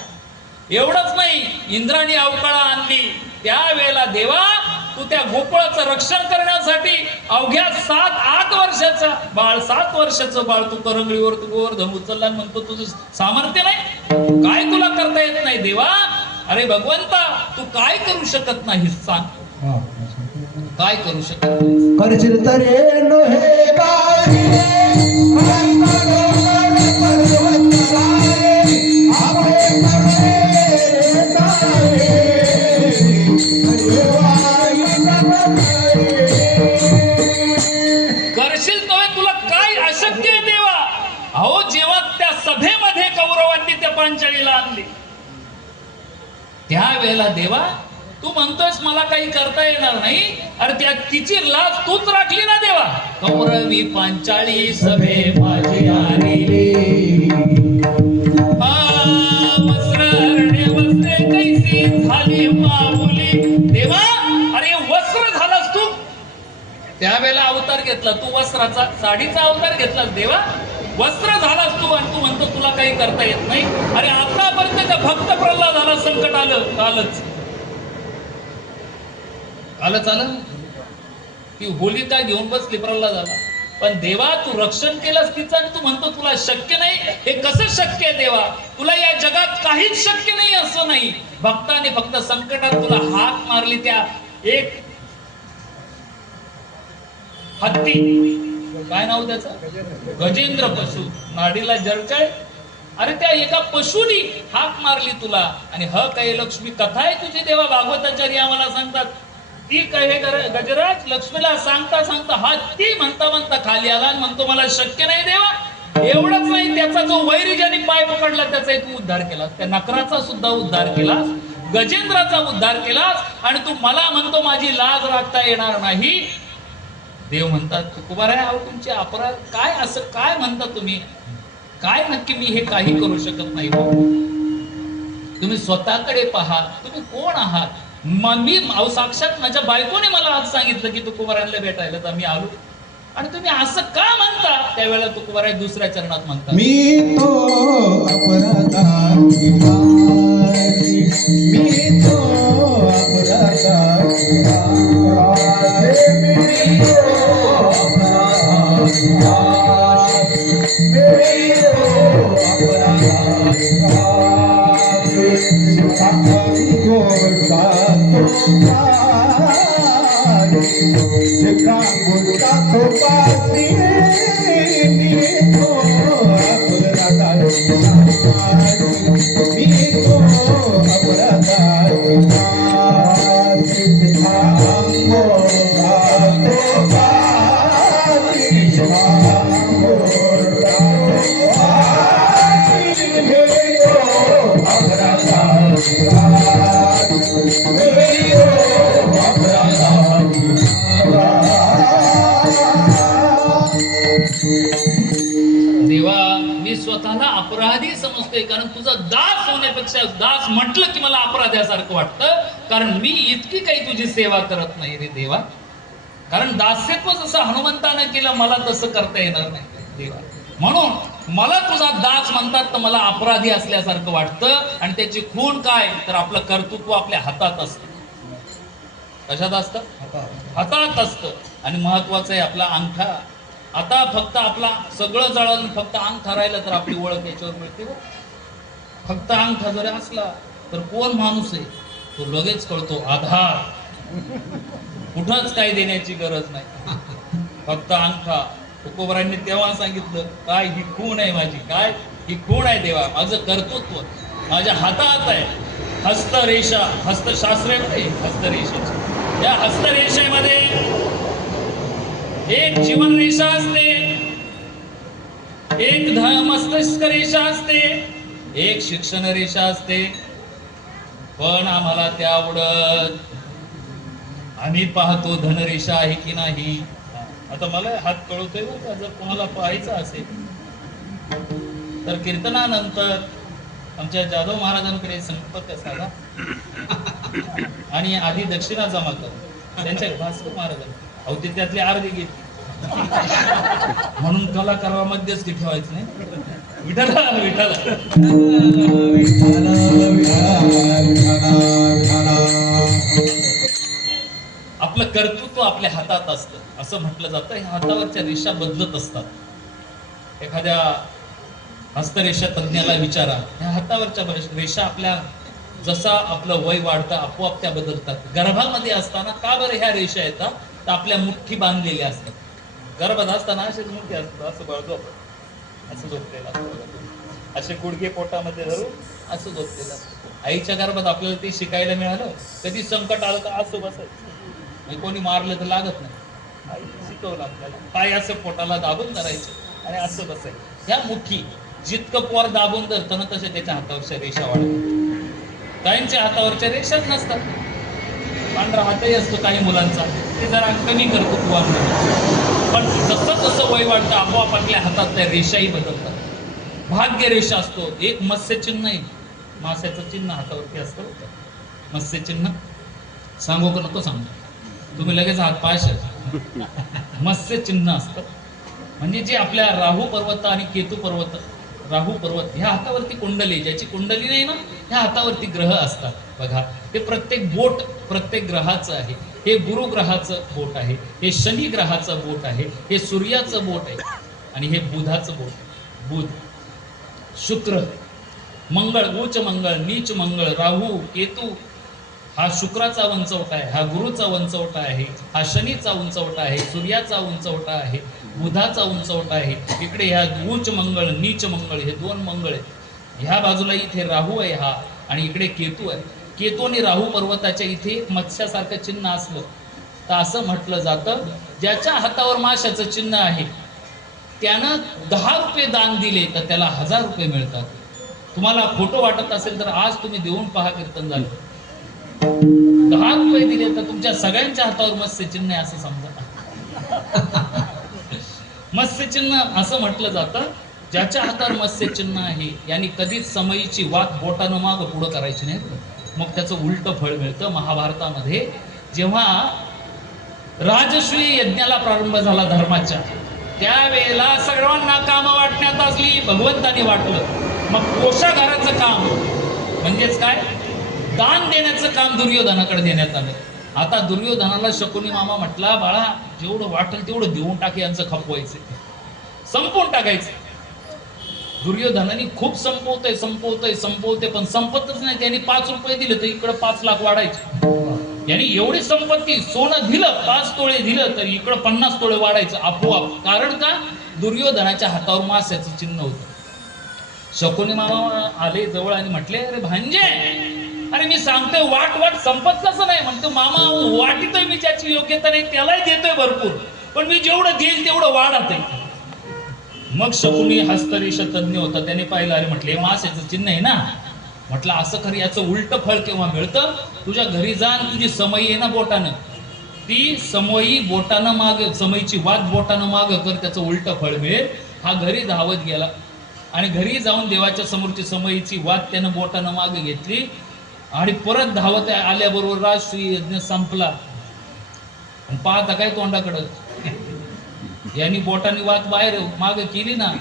एवढंच नाही, इंद्राणी अवकाळा आणली. त्यावेळेला देवा, तू त्या गोकुळाचं रक्षण करण्यासाठी अवघ्या 7-8 वर्षाचा बाळ, 7 वर्षाचं बाळ तू करंगळीवर तू गोवर्धन उचलला. म्हणतो तुझं सामर्थ्य नाही, काय तुला करता येत नाही देवा? अरे भगवंता, तू काय करू शकत नाही? सांग, काय करू शकत नाही? करशील तरे नोहे गाई करशील तो, तुला काय अशक्य आहे देवा? अहो, जेव्हा त्या सभेमध्ये कौरवांनी त्या पांचाळीला आणली, त्यावेळेला देवा तू म्हणतोयस मला काही करता येणार नाही. अरे त्या तिची लाज तूच राखली ना देवा. कौरवी पांचाळी सभे माझी आली, वस्त्रे कैसी झाली माऊली. देवा, अरे वस्त्र झालास तू. त्यावेळेला अवतार घेतला तू, वस्त्राचा, साडीचा अवतार घेतलास देवा. वस्त्र झालास तू आणि तू म्हणतो तुला काही करता येत नाही. अरे आतापर्यंत भक्त प्रल्हादाला संकट आलं. कालच आलं ती होलिका घेऊन बसली प्रल्हादाला. पण देवा, तू रक्षण केलंस तिचं आणि तू म्हणतो तुला शक्य नाही. हे कसं शक्य आहे देवा? तुला या जगात काहीच शक्य नाही असं नाही. भक्ताने फक्त संकटात तुला हाक मारली. त्या एक हत्ती, काय नाव त्याचं? गजेंद्र पशु, नाडीला जळकाय. अरे त्या एका पशुनी हाक मारली तुला. आणि ह काही लक्ष्मी कथा आहे तुझी देवा. भागवताचार्य आम्हाला सांगतात ती काय गजराज लक्ष्मीला सांगता सांगता हत्ती म्हणता म्हणता खाली आला आणि म्हणतो मला शक्य नाही देवा. एवढंच नाही, त्याचा जो वैरी ज्याने पाय पकडला त्याचा तू उद्धार केलास. त्या नकराचा सुद्धा उद्धार केलास, गजेंद्राचा उद्धार केलास. आणि तू मला म्हणतो माझी लाज राखता येणार नाही. देव म्हणतात तुकोबाराय, अहो तुमचे अपराध काय? असं काय म्हणता तुम्ही? काय नक्की मी हे काही करू शकत नाही. तुम्ही स्वतःकडे पहा, तुम्ही कोण आहात? मी साक्षात माझ्या बायकोने मला आज सांगितलं की तुकोबारायला भेटायला तर मी आलो. आणि तुम्ही असं का म्हणता? त्यावेळेला तुकोबाराय दुसऱ्या चरणात म्हणतात, मी तो अपराधाची मारी, मी तो अपराधाची मारी, मी तो अपराधाची मारी, मी तो अपराधाची मारी, सुखाची गोष्ट जिका मुर्गा तो पासी मी तो अपराधाची मारी, मी तो अपराधाची मारी, सिखांगो तो पासी, सिखांगो तो पासी, मी तो अपराधाची मारी, मी तो अपराधाची देवा मी स्वतःला अपराधी समजतोय. कारण तुझा दास होण्यापेक्षा दास म्हटलं की मला अपराध्यासारखं वाटतं. कारण मी इतकी काही तुझी सेवा करत नाही रे देवा. कारण दास्यत्व जसं हनुमंतानं केलं मला तसं करता येणार नाही देवा. म्हणून मला तुझा दास म्हणतात तर मला अपराधी असल्यासारखं वाटतं. आणि त्याची खूण काय तर आपलं कर्तृत्व आपल्या हातात असतं. कशात असतं? हातात असतं. आणि महत्वाचं आहे आपला अंगठा. आता फक्त आपला सगळं जळण फक्त अंगठा राहिलं तर आपली ओळख याच्यावर मिळते. फक्त अंगठा जरी असला तर कोण माणूस आहे तो लगेच कळतो. आधार कुठंच काही देण्याची गरज नाही, फक्त अंगठा. तुकोबरांनी तेव्हा सांगितलं काय ही खूण आहे माझी, काय ही खूण आहे देवा, माझं कर्तृत्व माझ्या हातात आहे. हस्तरेषा, हस्तशास्त्र आहे हस्तरेषेची. या हस्तरेषेमध्ये एक जीवन रेषा असते, एक मस्तिष्क रेषा असते, एक शिक्षण रेषा असते. पण आम्हाला त्या आवडत. आम्ही पाहतो धनरेषा आहे की नाही. आता मला हात कळवतोय बरं का, जर कोणाला पाहायचं असेल तर कीर्तनानंतर आमच्या जाधव महाराजांकडे संपर्क साधा आणि आधी दक्षिणा जमा कर. त्यांच्या भास्कर महाराजांना अहो ते त्यातली अर्धी घेतली म्हणून कलाकारामध्येच ती ठेवायचं नाही. विठाला विठाला आपलं कर्तृत्व आपल्या हातात असतं असं म्हटलं जातं. ह्या हातावरच्या रेषा बदलत असतात. एखाद्या हस्तरेषा तज्ञाला विचारा, ह्या हातावरच्या रेषा आपल्या जसा आपलं वय वाढतं आपोआप त्या बदलतात. गर्भामध्ये असताना का बरं ह्या रेषा येतात तर आपल्या मुठ्ठी बांधलेल्या असतात. गर्भात असताना असेच मुठ्ठी असतात, असं बळतो आपण, असं झोपलेलं असतं, असे गुडघे पोटामध्ये धरून असं झोपलेलं असतं. आईच्या गर्भात आपल्याला ते शिकायला मिळालं. कधी संकट आलं तर असं बसायचं, कोणी मारलं तर लागत नाही. आई शिकवलं आपल्याला. पाय असं पोटाला दाबून धरायचं आणि असं बसायचं. ह्या मुठ्ठी जितकं पोर दाबून धरतं ना तसे त्याच्या हातावरच्या रेषा वाढतात. काहींच्या हातावरच्या रेषाच नसतात. पांढरा हातही असतो काही मुलांचा, ते जरा कमी करतो किंवा पण जसं जसं वय वाढतं आपोआप आपल्या हातात त्या रेषाही बदलतात. भाग्य रेषा असतो, एक मत्स्य चिन्ह आहे, माशाचं चिन्ह हातावरती असतं. मत्स्य चिन्ह सांगू का नको सांगू, तुम्ही लगेच हात पाहायचे. मत्स्य चिन्ह असतं म्हणजे जे आपल्या राहू पर्वत आणि केतू पर्वत, राहू पर्वत ह्या हातावरती कुंडली, ज्याची कुंडली नाही ना ह्या हातावरती ग्रह असतात. बघा ते प्रत्येक बोट प्रत्येक ग्रहाचं आहे. हे गुरु ग्रहाचं बोट आहे, हे शनी ग्रहाचं बोट आहे, हे सूर्याचं बोट आहे आणि हे बुधाचं बोट आहे. बुध, शुक्र, मंगळ, उच्च मंगळ, नीच मंगळ, राहू, केतू हा शुक्राचा उंचवटा आहे, हा गुरुचा उंचवटा आहे, हा शनीचा उंचवटा आहे, सूर्याचा उंचवटा आहे, बुधाचा उंचवटा आहे. इकडे ह्या उच्च मंगळ नीच मंगळ हे दोन मंगळ आहेत. ह्या बाजूला इथे राहू आहे हा आणि इकडे केतू आहे. केतू आणि राहू पर्वताच्या इथे मत्स्यासारखं चिन्ह असलं तर असं म्हटलं जातं ज्याच्या हातावर माशाचं चिन्ह आहे त्यानं 10 रुपये दान दिले तर त्याला 1000 रुपये मिळतात. तुम्हाला खोटं वाटत असेल तर आज तुम्ही देऊन पहा कीर्तन झालं. 10 रुपये दिले तर तुमच्या सगळ्यांच्या हातावर मत्स्य चिन्ह आहे असं समजा. मत्स्य चिन्ह असं म्हटलं जातं ज्याच्या हातावर मत्स्य चिन्ह आहे यांनी कधीच समयीची वाट बोटानं मागं पुढं करायची नाही, मग त्याचं उलट फळ मिळतं. महाभारतामध्ये जेव्हा राजश्री यज्ञाला प्रारंभ झाला धर्माच्या, त्यावेळेला सर्वांना काम वाटण्यात असली, भगवंतानी वाटलं. मग कोषागाराचं काम म्हणजेच काय, दान देण्याचं काम दुर्योधनाकडे देण्यात आलं. आता दुर्योधनाला शकुनी मामा म्हटला, बाळा जेवढं वाटेल तेवढं देऊन टाके, यांचं खपवायचं, संपवून टाकायचं. दुर्योधनाने खूप संपवतोय पण संपतच नाही. त्यांनी 5 रुपये दिले तर इकडं 5 लाख वाढायचे. यांनी एवढी संपत्ती, सोनं दिलं 5 तोळे दिलं तर इकडं 50 तोळे वाढायचं आपोआप. कारण का, दुर्योधनाच्या हातावर मास्याचं चिन्ह होतं. शकुनी मामा आले जवळ आणि म्हटले, अरे भांजे, अरे मी सांगतोय वाट संपत कसं नाही. म्हणतो मामा वाटितोय मी, ज्याची योग्यता नाही त्यालाही देतोय भरपूर, पण मी जेवढं देईल तेवढं वाढत आहे. मग शकुनी हस्तरेषा तज्ञ होता, त्याने पाहिलं, अरे म्हटले माशाचं चिन्ह आहे ना, म्हटलं असं खरं याचं उलट फळ केव्हा मिळतं. तुझ्या घरी जा आणि तुझी समई आहे ना बोटानं, ती समई बोटानं माग, समईची वात बोटानं माग कर, त्याचं उलट फळ मिळेल. हा घरी धावत गेला आणि घरी जाऊन देवाच्या समोरची समईची वात त्यानं बोटानं माग घेतली आणि परत धावत आल्याबरोबर राजश्री यज्ञ संपला. पाहता काय तोंडाकडं, यांनी बोटाने वाट बाहेर माग केली ना,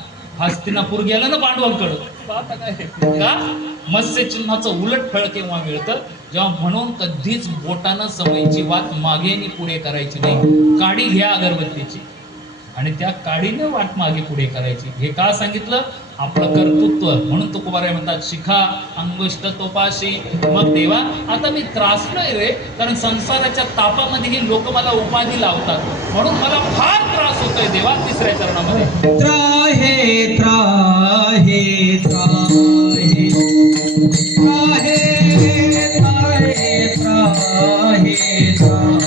हस्तिनापूर गेला ना पांडवांकडं. आता काय का मत्स्य चिन्हाचं उलट फळ केव्हा मिळतं, जेव्हा म्हणून कधीच बोटानं समयची वाट मागे आणि पुढे करायची नाही. काडी घ्या अगरबत्तीची आणि त्या काडीनं वाट मागे पुढे करायची. हे का सांगितलं? आपलं कर्तृत्व. म्हणून तुकोबाराय म्हणतात, शिखा अंगुष्ट तोपाशी. मग देवा आता मी त्रासलोय रे, कारण संसाराच्या तापामध्ये हे लोक मला उपाधी लावतात, म्हणून मला फार त्रास होतोय देवा. तिसऱ्या चरणामध्ये त्राहे त्राहे त्राहे त्राहे त्राहे त्राहे त्राहे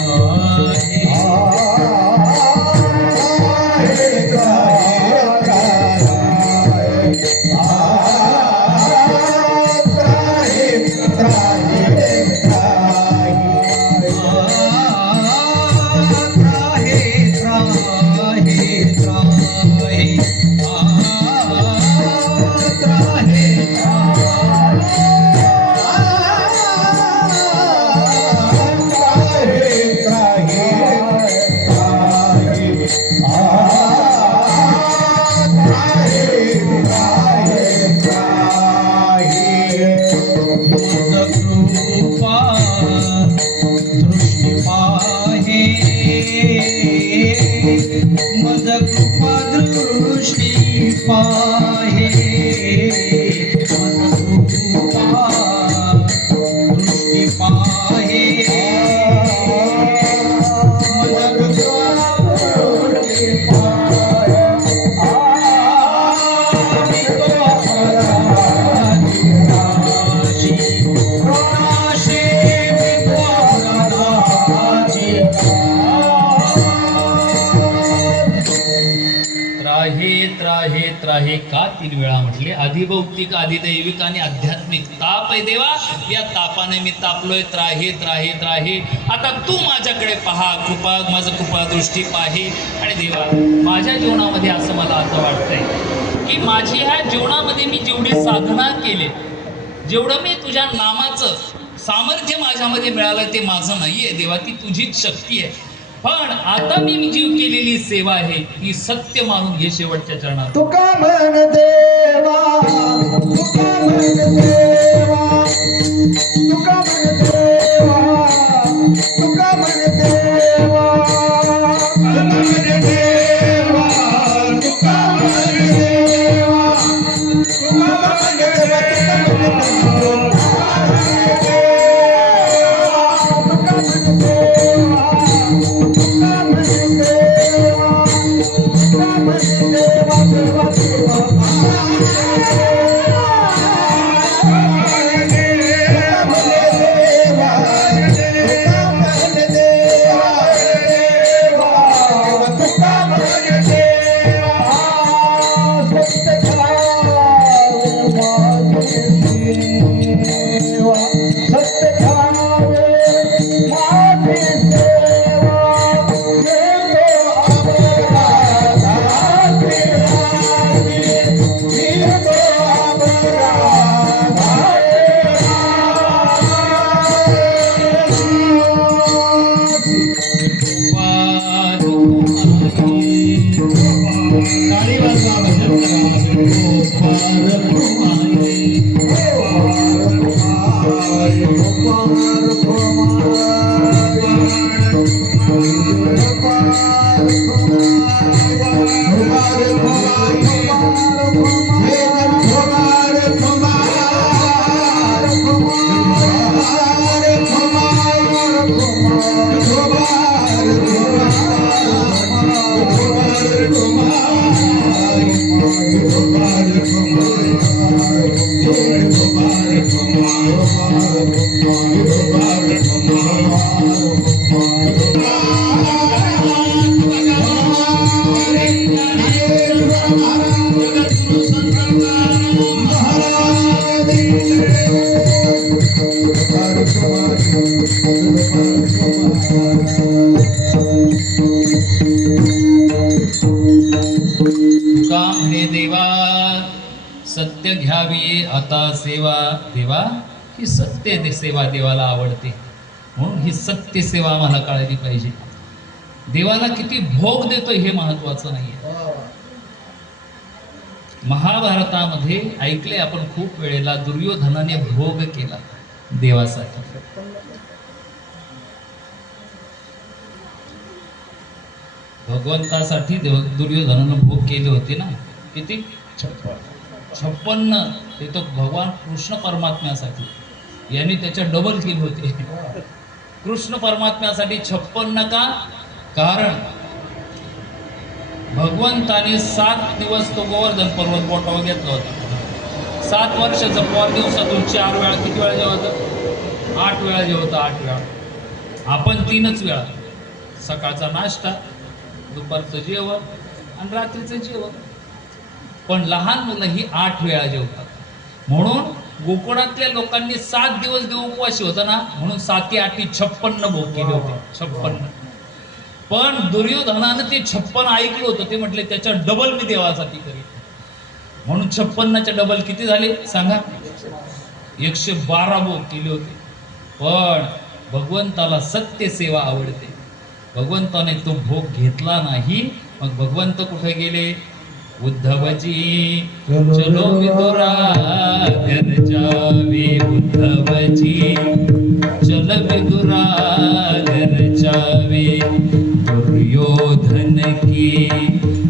मज कृपा दृष्टी पाहे, मज कृपा दृष्टी पाहे, मज कृपा दृष्टी पाहे. त्राहे त्राहे का 3 वेळा म्हटले? अधिभौतिक, अधिदैविक आणि आध्यात्मिक ताप आहे देवा. या तापाने मी तापलोय. त्राहे त्राहे त्राहे. आता तू माझ्याकडे पहा, कृपा माझं कृपा दृष्टी पाहे. आणि देवा माझ्या जीवनामध्ये असं मला आता वाटतंय की माझी ह्या जीवनामध्ये मी जेवढी साधना केली, जेवढं मी तुझ्या नामाचं सामर्थ्य माझ्यामध्ये मिळालं ते माझं नाहीये देवा, ती तुझीच शक्ती आहे. पण आता मी जी केलेली सेवा आहे ती सत्य मानून घे शेवटच्या चरणात. तुका मन देवा, तुका मन देवा, तुका मन देवा, तुका मन देवा, तुका मन देवा, तुका मन देवा, तुका मन देवा, सत्य घ्यावी आता सेवा. देवा ही सत्य सेवा देवाला आवडते, म्हणून ही सत्य सेवा आम्हाला कळली पाहिजे. देवाला किती भोग देतोय हे महत्वाचं नाहीये. महाभारतामध्ये ऐकले आपण खूप वेळेला दुर्योधनाने भोग केला देवासाठी. भगवंतासाठी दुर्योधनानं भोग केले होते ना, किती 56. ते तो भगवान कृष्ण परमात्म्यासाठी, यांनी त्याच्या डबल केले होते. कृष्ण परमात्म्यासाठी 56 का? कारण भगवंताने 7 दिवस तो गोवर्धन पर्वत बोटावर घेतला होता. 7 वर्ष जपवा, दिवसातून 4 वेळा. किती वेळा जेवतं? 8 वेळा जेवतं. 8 वेळा. आपण 3च वेळा. सकाळचा नाश्ता, दुपारचं जेवण आणि रात्रीचं जेवण. पण लहान मुलं ही 8 वेळा जेवतात. म्हणून गोकुळातल्या लोकांनी 7 दिवस देव उपवासी होता ना, म्हणून 7 8 56 भोग केले होते. 56. पण दुर्योधनानं ते 56 ऐकलं होतं. ते म्हटले त्याच्या डबल मी देवासाठी करेन. म्हणून 56च्या डबल किती झाले सांगा? 112 भोग केले होते. पण भगवंताला सत्य सेवा आवडते. भगवंताने तो भोग घेतला नाही. मग भगवंत कुठे गेले? उद्धवजी चलो विदुरा घर जावे, उद्धवजी चल विदुरा घर जावे, दुर्योधन की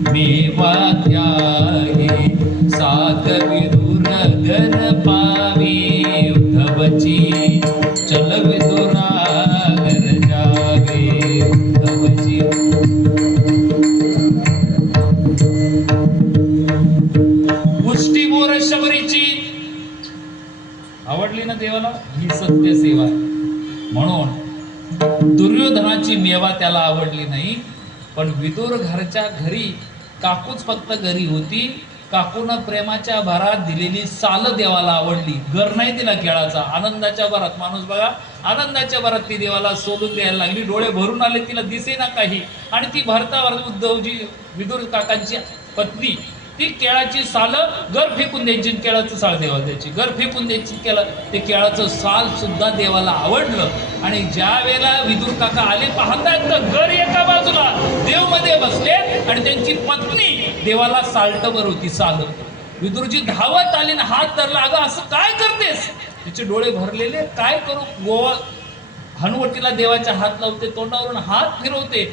मेवा त्यागे, साग विदुर घर पावे, उद्धवजी चल विदुरा घर जावे, उद्धवजी. मुष्टीभर शबरीची आवडली ना देवाला, ही सत्य सेवा आहे. म्हणून दुर्योधनाची मेवा त्याला आवडली नाही. पण विदुर घरच्या घरी, काकूच फक्त घरी होती, काकूनं प्रेमाच्या भरात दिलेली साल देवाला आवडली. घर नाही दिला केळाचा. आनंदाच्या भरात माणूस बघा, आनंदाच्या भरात ती देवाला सोडून द्यायला लागली. डोळे भरून आले, तिला दिसे ना काही. आणि ती भरतावर उद्धवजी विदुर काकांची पत्नी ती केळाची साल घर फेकून द्यायची, केळाचं साल देवाला द्यायची. घर फेकून द्यायची. ते केळाचं साल सुद्धा देवाला आवडलं. आणि ज्या वेळेला विदुर काका आले, पाहतात तर घर एका बाजूला, देव मध्ये बसले आणि त्यांची पत्नी देवाला साल्टवर होती साल. विदुरजी धावत आले ना हात धरला. अगं असं काय करतेस? तिचे डोळे भरलेले. काय करू? गोवा हनुवटीला देवाच्या हात लावते, तोंडावरून हात फिरवते.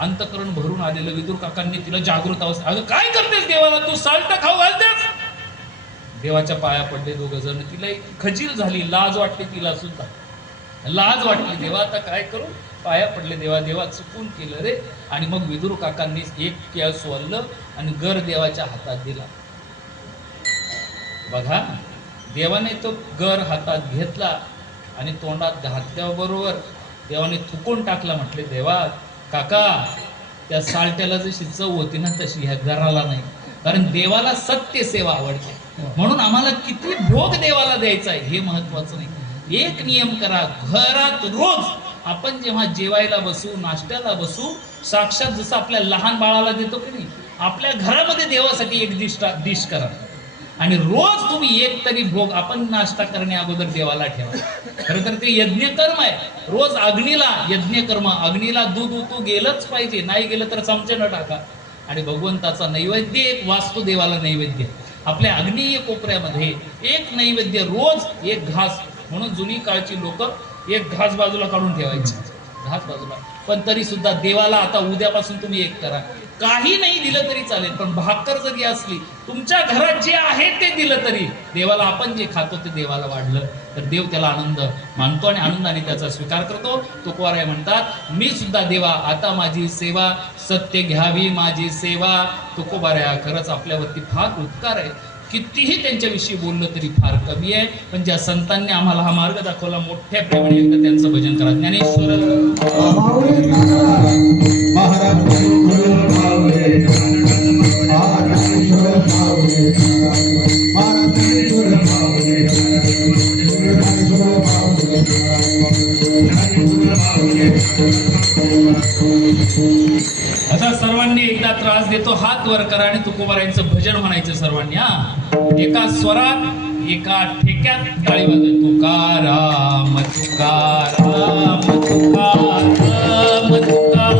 अंतकरण भरून आलेलं विदुर काकांनी तिला जागृत अवस्था, अगं काय करतेस देवाला? तू साल्ट खाऊ घालतेस? देवाच्या पाया पडले दोघ जण. तिला एक खजील झाली, लाज वाटली तिला सुद्धा, लाज वाटली. देवा आता काय करू? पाया पडले. देवा, देवा चुकून केलं रे. आणि मग विदुर काकांनी एक केळ सोललं आणि गर देवाच्या हातात दिला. बघा, देवाने तो गर हातात घेतला आणि तोंडात घातल्याबरोबर देवाने थुकून टाकला. म्हटले, देवा काका, त्या साल्ट्याला जशी चव होती ना तशी ह्या घराला नाही. कारण देवाला सत्य सेवा आवडते. म्हणून आम्हाला किती भोग देवाला द्यायचा आहे हे महत्वाचं नाही. एक नियम करा, घरात रोज आपण जेव्हा जेवायला बसू, नाश्त्याला बसू, साक्षात जसं आपल्या लहान बाळाला देतो की नाही, आपल्या घरामध्ये देवासाठी एक डिश करा. आणि रोज तुम्ही एक तरी भोग आपण नाश्ता करण्या अगोदर देवाला ठेवा. खरं तर ते यज्ञकर्म आहे. रोज अग्नीला यज्ञकर्म, अग्नीला दूध उतू गेलंच पाहिजे. नाही गेलं तर चमचे न टाका. आणि भगवंताचा नैवेद्य एक वास्तुदेवाला नैवेद्य. आपल्या अग्नीय कोपऱ्यामध्ये एक नैवेद्य, रोज एक घास. म्हणून जुनी काळची लोक एक घास बाजूला काढून ठेवायची, घास बाजूला. पण तरी सुद्धा देवाला आता उद्यापासून तुम्ही एक करा. काही नाही दिलं तरी चालेल, पण भाकर जरी असली, तुमच्या घरात जे आहे ते दिलं तरी देवाला, आपण जे खातो ते देवाला वाढलं तर देव त्याला आनंद मानतो आणि आनंदाने त्याचा स्वीकार करतो. तुकोबाराय म्हणतात, मी सुद्धा देवा आता माझी सेवा, सत्य घ्यावी माझी सेवा. तुकोबाराया खरंच आपल्यावरती फार उपकार आहे. कितीही त्यांच्याविषयी बोललं तरी फार कमी आहे. पण ज्या संतांनी आम्हाला हा मार्ग दाखवला, मोठ्या प्रेमाने एकदा त्यांचं भजन करा. ज्ञानेश्वर आता सर्वांनी एकदा त्रास देतो, हात वर करा आणि तुकोबारायांचं भजन म्हणायचं सर्वांनी. एका स्वरात, एका ठेक्यात टाळी वाजवायची. तुकाराम तुकाराम तुकाराम तुकाराम.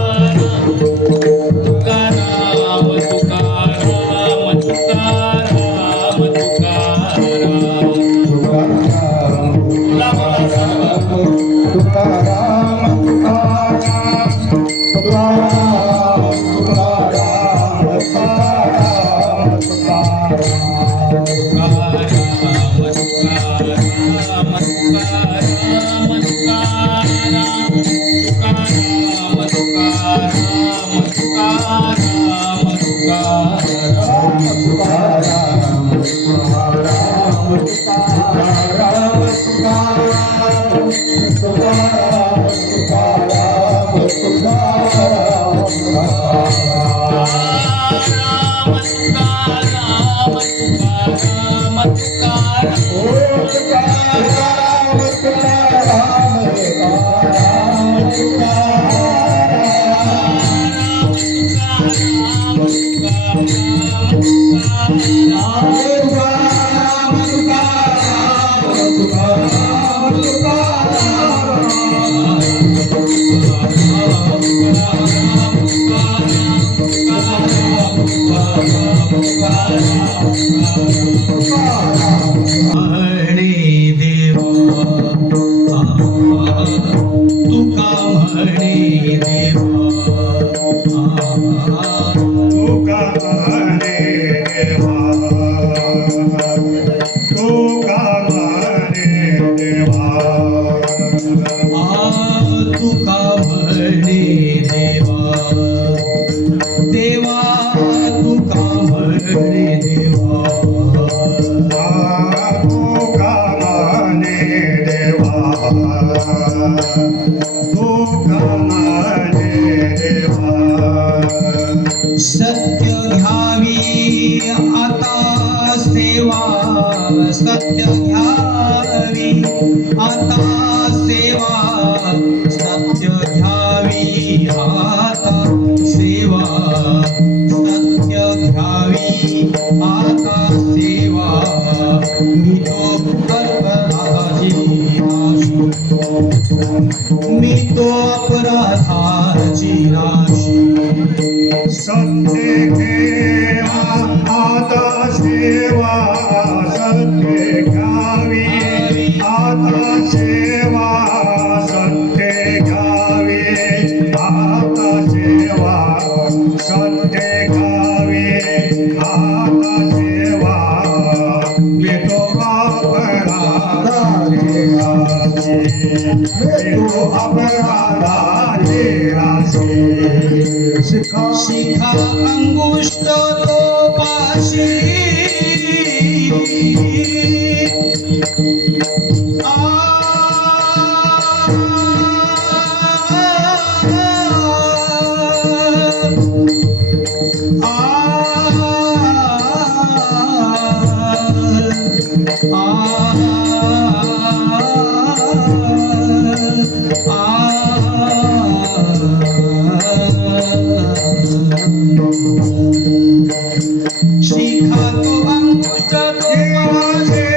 म्हणे देवा तुका म्हणे देवा तुका म्हणे देवा तुका म्हणे देवा तुका म्हणे देवा देवा तुका म्हणे देवा तुका म्हणे देवा तुका म्हणे देवा सत्य घ्यावी आता सेवा सत्य घ्यावी आता सेवा सत्य घ्यावी आता सेवा सत्य घ्यावी आता सेवा मी तो अपराधाची नाशी मी तो अपराधाची नाशी सत्य घेवा आता सेवा सत्य घ्यावी आता सेवा सत्य घ्यावी आता सेवा सत्य घ्यावी आता सेवा भेटो अपराधाची राशी भेटो अपराधाची राशी शिखा अंगुष्ट तो पाशी आ शिखा तो अंगुष्ट तो पाशी